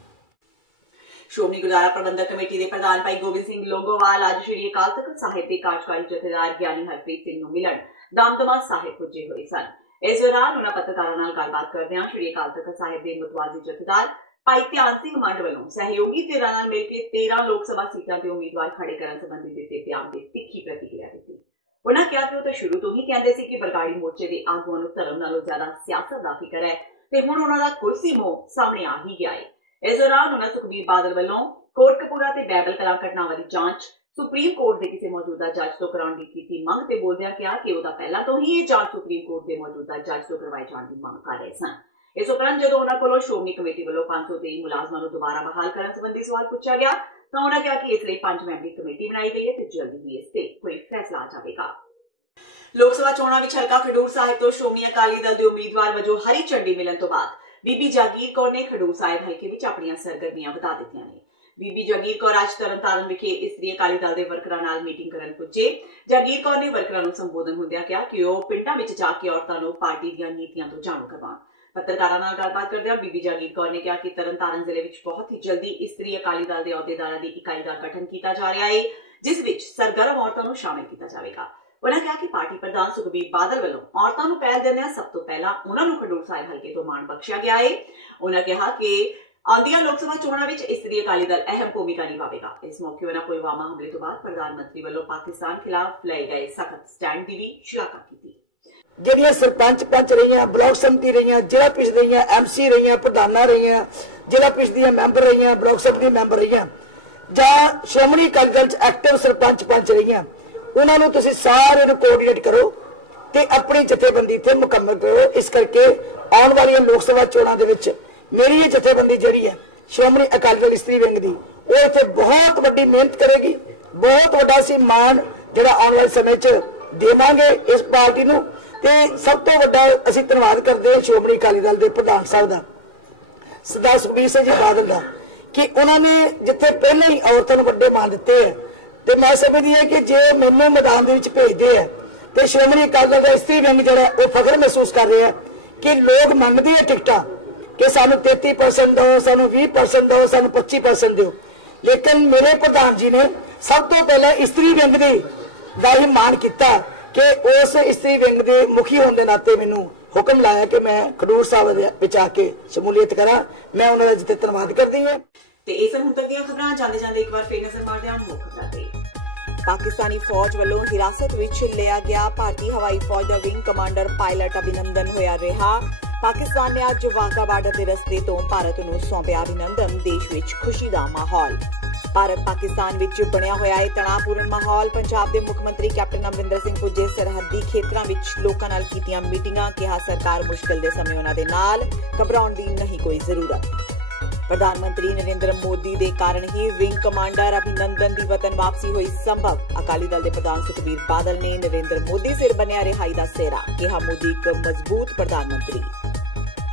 ਸ਼੍ਰੋਮਣੀ ਗੁਰਦੁਆਰਾ ਪ੍ਰਬੰਧਕ ਕਮੇਟੀ ਦੇ ਪ੍ਰਧਾਨ ਭਾਈ ਗੋਬਿੰਦ ਸਿੰਘ ਲੋਂਗੋਵਾਲ ਅੱਜ ਸ਼੍ਰੀ ਅਕਾਲ ਤਖਤ ਸਾਹਿਬ ਦੇ ਕਾਰਜਕਾਰੀ ਜਥੇਦਾਰ ਗਿਆਨੀ ਹਰਪ੍ਰੀਤ ਸਿੰਘ ਨੂੰ ਮਿਲਣ ਦਮਦਮਾ ਸਾਹਿਬ ਪੁੱਜੇ ਹੋਏ ਸਨ। ਇਸ ਦੌਰਾਨ ਉਹਨਾਂ ਪੱਤਰਕਾਰਾਂ ਨਾਲ ਗੱਲਬਾਤ ਕਰਦਿਆਂ ਸ਼੍ਰੀ ਅਕਾਲ ਤਖਤ ਸਾਹਿਬ ਦੇ ਮੁਤਵਾਜ਼ੀ ਜਥੇਦਾਰ ਭਾਈ ਧਿਆਨ ਸਿੰਘ ਮੰਡ ਵੱਲੋਂ ਸਹਿਯੋਗੀ ਧਿਰਾਂ ਨਾਲ ਮਿਲ ਕੇ 13 ਲੋਕ ਸਭਾ ਸੀਟਾਂ ਤੇ ਉਮੀਦਵਾਰ ਖੜੇ ਕਰਨ ਸੰਬੰਧੀ ਦਿੱਤੇ ਬਿਆਨ ਦੀ ਤਿੱਖੀ ਪ੍ਰਤੀਕਿਰਿਆ ਦਿੱਤੀ। ਉਹਨਾਂ ਕਿਹਾ ਕਿ ਉਹ ਤਾਂ ਸ਼ੁਰੂ ਤੋਂ ਹੀ ਕਹਿੰਦੇ ਸੀ ਕਿ ਬਰਗਾੜੀ ਮੋਰਚੇ ਦੇ ਆਗੂਆਂ ਨੂੰ ਧਰਮ ਨਾਲੋਂ ਜ਼ਿਆਦਾ ਸਿਆਸਤ ਦਾ ਫਿਕਰ ਹੈ ਤੇ ਹੁਣ ਉਹਨਾਂ ਦਾ ਕੁਰਸੀ ਮੋਹ ਸਾਹਮਣੇ ਆ ਹੀ ਗਿਆ ਹੈ। ਇਸ ਦੌਰਾਨ ਉਹਨਾਂ ਸੁਖਬੀਰ ਬਾਦਲ ਵੱਲੋਂ ਕੋਟਕਪੂਰਾ ਤੇ ਬੈਬਲ ਕਲਾਂ ਘਟਨਾਵਾਂ ਦੀ ਜਾਂਚ ਸੁਪਰੀਮ ਕੋਰਟ ਦੇ ਕਿਸੇ ਮੌਜੂਦਾ ਜੱਜ ਤੋਂ ਕਰਾਉਣ ਦੀ ਕੀਤੀ ਮੰਗ ਤੇ ਬੋਲਦਿਆਂ ਕਿਹਾ ਕਿ ਉਹਦਾ ਪਹਿਲਾਂ ਤੋਂ ਹੀ ਇਹ ਜਾਂਚ ਸੁਪਰੀਮ ਕੋਰਟ ਦੇ ਮੌਜੂਦਾ ਜੱਜ ਤੋਂ ਕਰਵਾਏ ਜਾਣ ਦੀ ਮੰਗ ਕਰ ਰਹੇ ਸਨ। ਇਸ ਉਪਰੰਤ ਜਦੋਂ ਉਹਨਾਂ ਕੋਲੋਂ ਸ਼੍ਰੋਮਣੀ ਕਮੇਟੀ ਵੱਲੋਂ 523 ਮੁਲਾਜ਼ਮਾਂ ਨੂੰ ਦੁਬਾਰਾ ਬਹਾਲ ਕਰਨ ਸੰਬੰਧੀ ਸਵਾਲ ਪੁੱਛਿਆ ਗਿਆ ਤਾਂ ਉਹਨਾਂ ਕਿਹਾ ਕਿ ਇਸ ਲਈ 5 ਮੈਂਬਰੀ ਕਮੇਟੀ ਬਣਾਈ ਗਈ ਹੈ ਤੇ ਜਲਦੀ ਹੀ ਇਸ ਤੇ ਕੋਈ ਫੈਸਲਾ ਆ ਜਾਵੇਗਾ। ਲੋਕ ਸਭਾ ਚੋਣਾਂ ਵਿੱਚ ਹਲਕਾ ਖਡੂਰ ਸਾਹਿਬ ਤੋਂ ਸ਼੍ਰੋਮਣੀ ਅਕਾਲੀ ਦਲ ਦੇ ਉਮੀਦਵਾਰ ਵਜੋਂ ਹਰੀ ਝੰਡੀ ਮਿਲਣ ਤੋਂ ਬਾਅਦ ਬੀਬੀ ਜਾਗੀਰ ਕੌਰ ਨੇ ਖਡੂਰ ਸਾਹਿਬ ਹਲਕੇ ਵਿੱਚ ਆਪਣੀਆਂ ਸਰਗਰਮੀਆਂ ਵਧਾ ਦਿੱਤੀਆਂ ਨੇ। ਬੀਬੀ ਜਾਗੀਰ ਕੌਰ ਅੱਜ ਤਰਨਤਾਰਨ ਵਿਖੇ ਇਸਤਰੀ ਅਕਾਲੀ ਦਲ ਦੇ ਵਰਕਰਾਂ ਨਾਲ ਮੀਟਿੰਗ ਕਰਨ ਪੁੱਜੇ। ਜਾਗੀਰ ਕੌਰ ਨੇ ਵਰਕਰਾਂ ਨੂੰ ਸੰਬੋਧਨ ਹੁੰਦਿਆਂ ਕਿਹਾ ਕਿ ਉਹ ਪਿੰਡਾਂ ਵਿੱਚ ਜਾ ਕੇ ਔਰਤਾਂ ਨੂੰ ਪਾਰਟੀ ਦੀਆਂ ਨੀਤੀਆਂ ਤੋਂ ਜਾਣੂ ਕਰਵਾਉਣ। ਪੱਤਰਕਾਰਾਂ ਨਾਲ ਗੱਲਬਾਤ ਕਰਦਿਆਂ ਬੀਬੀ ਜਾਗੀਰ ਕੌਰ ਨੇ ਕਿਹਾ ਕਿ ਤਰਨਤਾਰਨ ਜ਼ਿਲ੍ਹੇ ਵਿੱਚ ਬਹੁਤ ਹੀ ਜਲਦੀ ਇਸਤਰੀ ਅਕਾਲੀ ਦਲ ਦੇ ਅਹੁਦੇਦਾਰਾਂ ਦੀ ਇਕਾਈ ਦਾ ਗਠਨ ਕੀਤਾ ਜਾ ਰਿਹਾ ਹੈ, ਜਿਸ ਵਿੱਚ ਸਰਗਰਮ ਔਰਤਾਂ ਨੂੰ ਸ਼ਾਮਿਲ ਕੀਤਾ ਜਾਵੇਗਾ। ਉਹਨਾਂ ਕਿਹਾ ਕਿ ਪਾਰਟੀ ਪ੍ਰਧਾਨ ਸੁਖਬੀਰ ਬਾਦਲ ਵੱਲੋਂ ਔਰਤਾਂ ਨੂੰ ਪਹਿਲ ਦਿੰਦਿਆਂ ਸਭ ਤੋਂ ਪਹਿਲਾਂ ਉਹਨਾਂ ਨੂੰ ਖਡੂਰ ਸਾਹਿਬ ਹਲਕੇ ਤੋਂ ਮਾਣ ਬਖਸ਼ਿਆ ਗਿਆ ਹੈ। ਉਹਨਾਂ ਕਿਹਾ ਕਿ ਆਉਂਦੀਆਂ ਲੋਕ ਸਭਾ ਚੋਣਾਂ ਵਿੱਚ ਇਸਤਰੀ ਅਕਾਲੀ ਦਲ ਅਹਿਮ ਭੂਮਿਕਾ ਨਿਭਾਵੇਗਾ। ਇਸ ਮੌਕੇ ਉਹਨਾਂ ਪੁਲਵਾਮਾ ਹਮਲੇ ਤੋਂ ਬਾਅਦ ਪ੍ਰਧਾਨ ਮੰਤਰੀ ਵੱਲੋਂ ਪਾਕਿਸਤਾਨ ਖਿਲਾਫ ਲਏ ਗਏ ਸਖਤ ਸਟੈਂਡ ਦੀ ਵੀ ਸ਼ਲਾਘਾ ਕੀਤੀ। ਜਿਹੜੀਆਂ ਸਰਪੰਚ ਪੰਚ ਰਹੀਆਂ, ਬਲਾਕ ਸੰਮਤੀ ਰਹੀਆਂ, ਜ਼ਿਲ੍ਹਾ ਪ੍ਰੀਸ਼ਦ ਰਹੀਆਂ, ਐਮਸੀ ਰਹੀਆਂ, ਪ੍ਰਧਾਨਾਂ ਰਹੀਆਂ, ਜ਼ਿਲ੍ਹਾ ਪ੍ਰੀਸ਼ਦ ਦੀਆਂ ਮੈਂਬਰ ਰਹੀਆਂ, ਬਲਾਕ ਸੰਮਤੀ ਮੈਂਬਰ ਰਹੀਆਂ ਜਾਂ ਸ਼੍ਰੋਮਣੀ ਅਕਾਲੀ ਦਲ 'ਚ ਐਕਟਿਵ ਸਰਪੰਚ ਪੰਚ ਰਹੀਆਂ, ਉਹਨਾਂ ਨੂੰ ਤੁਸੀਂ ਸਾਰੇ ਨੂੰ ਕੋਆਰਡੀਨੇਟ ਕਰੋ ਤੇ ਆਪਣੀ ਜਥੇਬੰਦੀ ਇੱਥੇ ਮੁਕੰਮਲ ਕਰੋ। ਇਸ ਕਰਕੇ ਆਉਣ ਵਾਲੀਆਂ ਲੋਕ ਸਭਾ ਚੋਣਾਂ ਦੇ ਵਿੱਚ ਮੇਰੀ ਇਹ ਜਥੇਬੰਦੀ ਜਿਹੜੀ ਹੈ ਸ਼੍ਰੋਮਣੀ ਅਕਾਲੀ ਦਲ ਇਸਤਰੀ ਵਿੰਗ ਦੀ, ਉਹ ਇੱਥੇ ਬਹੁਤ ਵੱਡੀ ਮਿਹਨਤ ਕਰੇਗੀ। ਬਹੁਤ ਵੱਡਾ ਸੀ ਮਾਣ ਜਿਹੜਾ ਆਉਣ ਵਾਲੇ ਸਮੇਂ 'ਚ ਦੇਵਾਂਗੇ ਇਸ ਪਾਰਟੀ ਨੂੰ। ਤੇ ਸਭ ਤੋਂ ਵੱਡਾ ਅਸੀਂ ਧੰਨਵਾਦ ਕਰਦੇ ਹਾਂ ਸ਼੍ਰੋਮਣੀ ਅਕਾਲੀ ਦਲ ਦੇ ਪ੍ਰਧਾਨ ਸਾਹਿਬ ਦਾ, ਸਰਦਾਰ ਸੁਖਬੀਰ ਸਿੰਘ ਜੀ ਬਾਦਲ ਦਾ, ਕਿ ਉਹਨਾਂ ਨੇ ਜਿੱਥੇ ਪਹਿਲਾਂ ਹੀ ਔਰਤਾਂ ਨੂੰ ਵੱਡੇ ਮਾਣ ਦਿੱਤੇ ਹੈ ਤੇ ਮੈਂ ਸਮਝਦੀ ਹਾਂ ਕਿ ਜੇ ਮੈਨੂੰ ਮੈਦਾਨ ਦੇ ਵਿੱਚ ਭੇਜਦੇ ਹੈ ਤੇ ਸ਼੍ਰੋਮਣੀ ਅਕਾਲੀ ਦਲ ਦਾ ਇਸਤਰੀ ਵਿੰਗ ਜਿਹੜਾ ਉਹ ਫਖਰ ਮਹਿਸੂਸ ਕਰ ਰਿਹਾ ਕਿ ਲੋਕ ਮੰਗਦੇ ਹੈ ਟਿਕਟਾਂ ਕਿ ਸਾਨੂੰ 33% ਦਿਓ, ਸਾਨੂੰ 20% ਦਿਓ, ਸਾਨੂੰ 25% ਦਿਓ। ਲੇਕਿਨ ਮੇਰੇ ਪ੍ਰਧਾਨ ਜੀ ਨੇ ਸਭ ਤੋਂ ਪਹਿਲਾਂ ਇਸਤਰੀ ਵਿੰਗ ਦਾ ਹੀ ਮਾਣ ਕੀਤਾ ਕਿ ਉਸ ਇਸਤਰੀ ਵਿੰਗ ਦੇ ਮੁਖੀ ਹੋਣ ਦੇ ਨਾਤੇ ਮੈਨੂੰ ਹੁਕਮ ਲਾਇਆ ਕਿ ਮੈਂ ਖਡੂਰ ਸਾਹਿਬ ਵਿੱਚ ਆ ਕੇ ਸ਼ਮੂਲੀਅਤ ਕਰਾਂ। ਮੈਂ ਉਹਨਾਂ ਦਾ ਜਿੱਤੇ ਧੰਨਵਾਦ ਕਰਦੀ ਹਾਂ। ਤੇ ਇਸ ਹੁਣ ਤੱਕ ਦੀਆਂ ਖਬਰਾਂ ਜਾਂਦੇ ਇੱਕ ਵਾਰ ਫੇਰ ਨਜ਼ਰ ਮਾਰਦੇ ਹਾਂ ਮੁੱਖ ਖਬਰਾਂ ਤੇ। ਪਾਕਿਸਤਾਨੀ ਫੌਜ ਵੱਲੋਂ ਹਿਰਾਸਤ ਵਿੱਚ ਲਿਆ ਗਿਆ ਭਾਰਤੀ ਹਵਾਈ ਫੌਜ ਦਾ ਵਿੰਗ ਕਮਾਂਡਰ ਪਾਇਲਟ ਅਭਿਨੰਦਨ ਹੋਇਆ ਰਿਹਾ। ਪਾਕਿਸਤਾਨ ਨੇ ਅੱਜ ਵਾਘਾ ਬਾਰਡਰ ਦੇ ਰਸਤੇ ਤੋਂ ਭਾਰਤ ਨੂੰ ਸੌਂਪਿਆ ਅਭਿਨੰਦਨ। ਦੇਸ਼ ਵਿੱਚ ਖੁਸ਼ੀ ਦਾ ਮਾਹੌਲ। ਭਾਰਤ ਪਾਕਿਸਤਾਨ ਵਿੱਚ ਬਣਿਆ ਹੋਇਆ ਹੈ ਤਣਾਅਪੂਰਨ ਮਾਹੌਲ। ਪੰਜਾਬ ਦੇ ਮੁੱਖ ਮੰਤਰੀ ਕੈਪਟਨ ਅਮਰਿੰਦਰ ਸਿੰਘ ਪੁੱਜੇ ਸਰਹੱਦੀ ਖੇਤਰਾਂ ਵਿੱਚ ਲੋਕਾਂ ਨਾਲ ਕੀਤੀਆਂ ਮੀਟਿੰਗਾਂ। ਕਿਹਾ ਸਰਕਾਰ ਮੁਸ਼ਕਲ ਦੇ ਸਮੇਂ ਉਹਨਾਂ ਦੇ ਨਾਲ, ਘਬਰਾਉਣ ਦੀ ਨਹੀਂ ਕੋਈ ਜ਼ਰੂਰਤ। ਪ੍ਰਧਾਨ ਮੰਤਰੀ ਨਰਿੰਦਰ ਮੋਦੀ ਦੇ ਕਾਰਨ ਹੀ ਵਿੰਗ ਕਮਾਂਡਰ ਅਭਿਨੰਦਨ ਦੀ ਵਤਨ ਵਾਪਸੀ ਹੋਈ ਸੰਭਵ। ਅਕਾਲੀ ਦਲ ਦੇ ਪ੍ਰਧਾਨ ਸੁਖਬੀਰ ਬਾਦਲ ਨੇ ਨਰਿੰਦਰ ਮੋਦੀ ਸਿਰ ਬੰਨਿਆ ਰਿਹਾਈ ਦਾ ਸਿਹਰਾ। ਕਿਹਾ ਮੋਦੀ ਇੱਕ ਮਜ਼ਬੂਤ ਪ੍ਰਧਾਨ ਮੰਤਰੀ।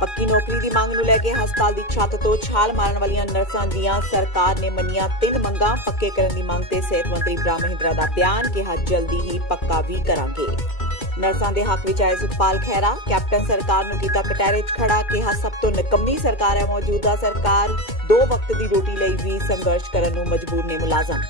ਪੱਕੀ ਨੌਕਰੀ ਦੀ ਮੰਗ ਨੂੰ ਲੈ ਕੇ ਹਸਪਤਾਲ ਦੀ ਛੱਤ ਤੋਂ ਛਾਲ ਮਾਰਨ ਵਾਲੀਆਂ ਨਰਸਾਂ ਦੀਆਂ ਸਰਕਾਰ ਨੇ ਮੰਨੀਆਂ 3 ਮੰਗਾਂ। ਪੱਕੇ ਕਰਨ ਦੀ ਮੰਗ ਤੇ ਸਿਹਤ ਮੰਤਰੀ ਬ੍ਰਹਮ ਮਹਿੰਦਰਾ ਦਾ ਬਿਆਨ। ਕਿਹਾ ਜਲਦੀ ਹੀ ਪੱਕਾ ਵੀ ਕਰਾਂਗੇ। ਨਰਸਾਂ ਦੇ ਹੱਕ ਵਿੱਚ ਆਏ ਸੁਖਪਾਲ ਖਹਿਰਾ। ਕੈਪਟਨ ਸਰਕਾਰ ਨੂੰ ਕੀਤਾ ਕਟਹਿਰੇ 'ਚ ਖੜਾ। ਕਿਹਾ ਸਭ ਤੋਂ ਨਿਕੰਮੀ ਸਰਕਾਰ ਹੈ ਮੌਜੂਦਾ ਸਰਕਾਰ। 2 ਵਕਤ ਦੀ ਰੋਟੀ ਲਈ ਵੀ ਸੰਘਰਸ਼ ਕਰਨ ਨੂੰ ਮਜਬੂਰ ਨੇ ਮੁਲਾਜ਼ਮ।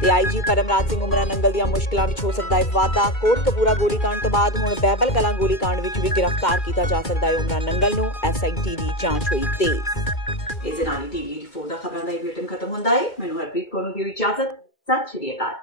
ਤੇ ਆਈਜੀ ਪਰਮਰਾਜ ਸਿੰਘ ਉਮਰਾ ਨੰਗਲ ਦੀਆਂ ਮੁਸ਼ਕਲਾਂ ਵਿੱਚ ਹੋ ਸਕਦਾ ਹੈ ਵਾਧਾ। ਕੋਟਕਪੂਰਾ ਗੋਲੀकांड ਤੋਂ ਬਾਅਦ ਹੁਣ ਬੈਬਲ ਕਲਾਂ ਗੋਲੀकांड ਵਿੱਚ ਵੀ ਗ੍ਰਿਫਤਾਰ ਕੀਤਾ ਜਾ ਸਕਦਾ ਹੈ ਉਮਰਾ ਨੰਗਲ ਨੂੰ। ਐਸਆਈਟੀ ਦੀ ਜਾਂਚ ਹੋਈ ਤੇਜ਼। ਇਸ ਦੇ ਨਾਲ ਹੀ ਟੀਵੀ 4 ਦਾ ਖਬਰਾਂ ਦਾ ਇਹ ਬੁਲੇਟਿਨ ਖਤਮ ਹੁੰਦਾ ਹੈ। ਮੈਨੂੰ ਹਰਪ੍ਰੀਤ ਕੌਰ ਨੂੰ ਦਿਓ ਇਜਾਜ਼ਤ। ਸਤਿ ਸ਼੍ਰੀ ਅਕਾਲ।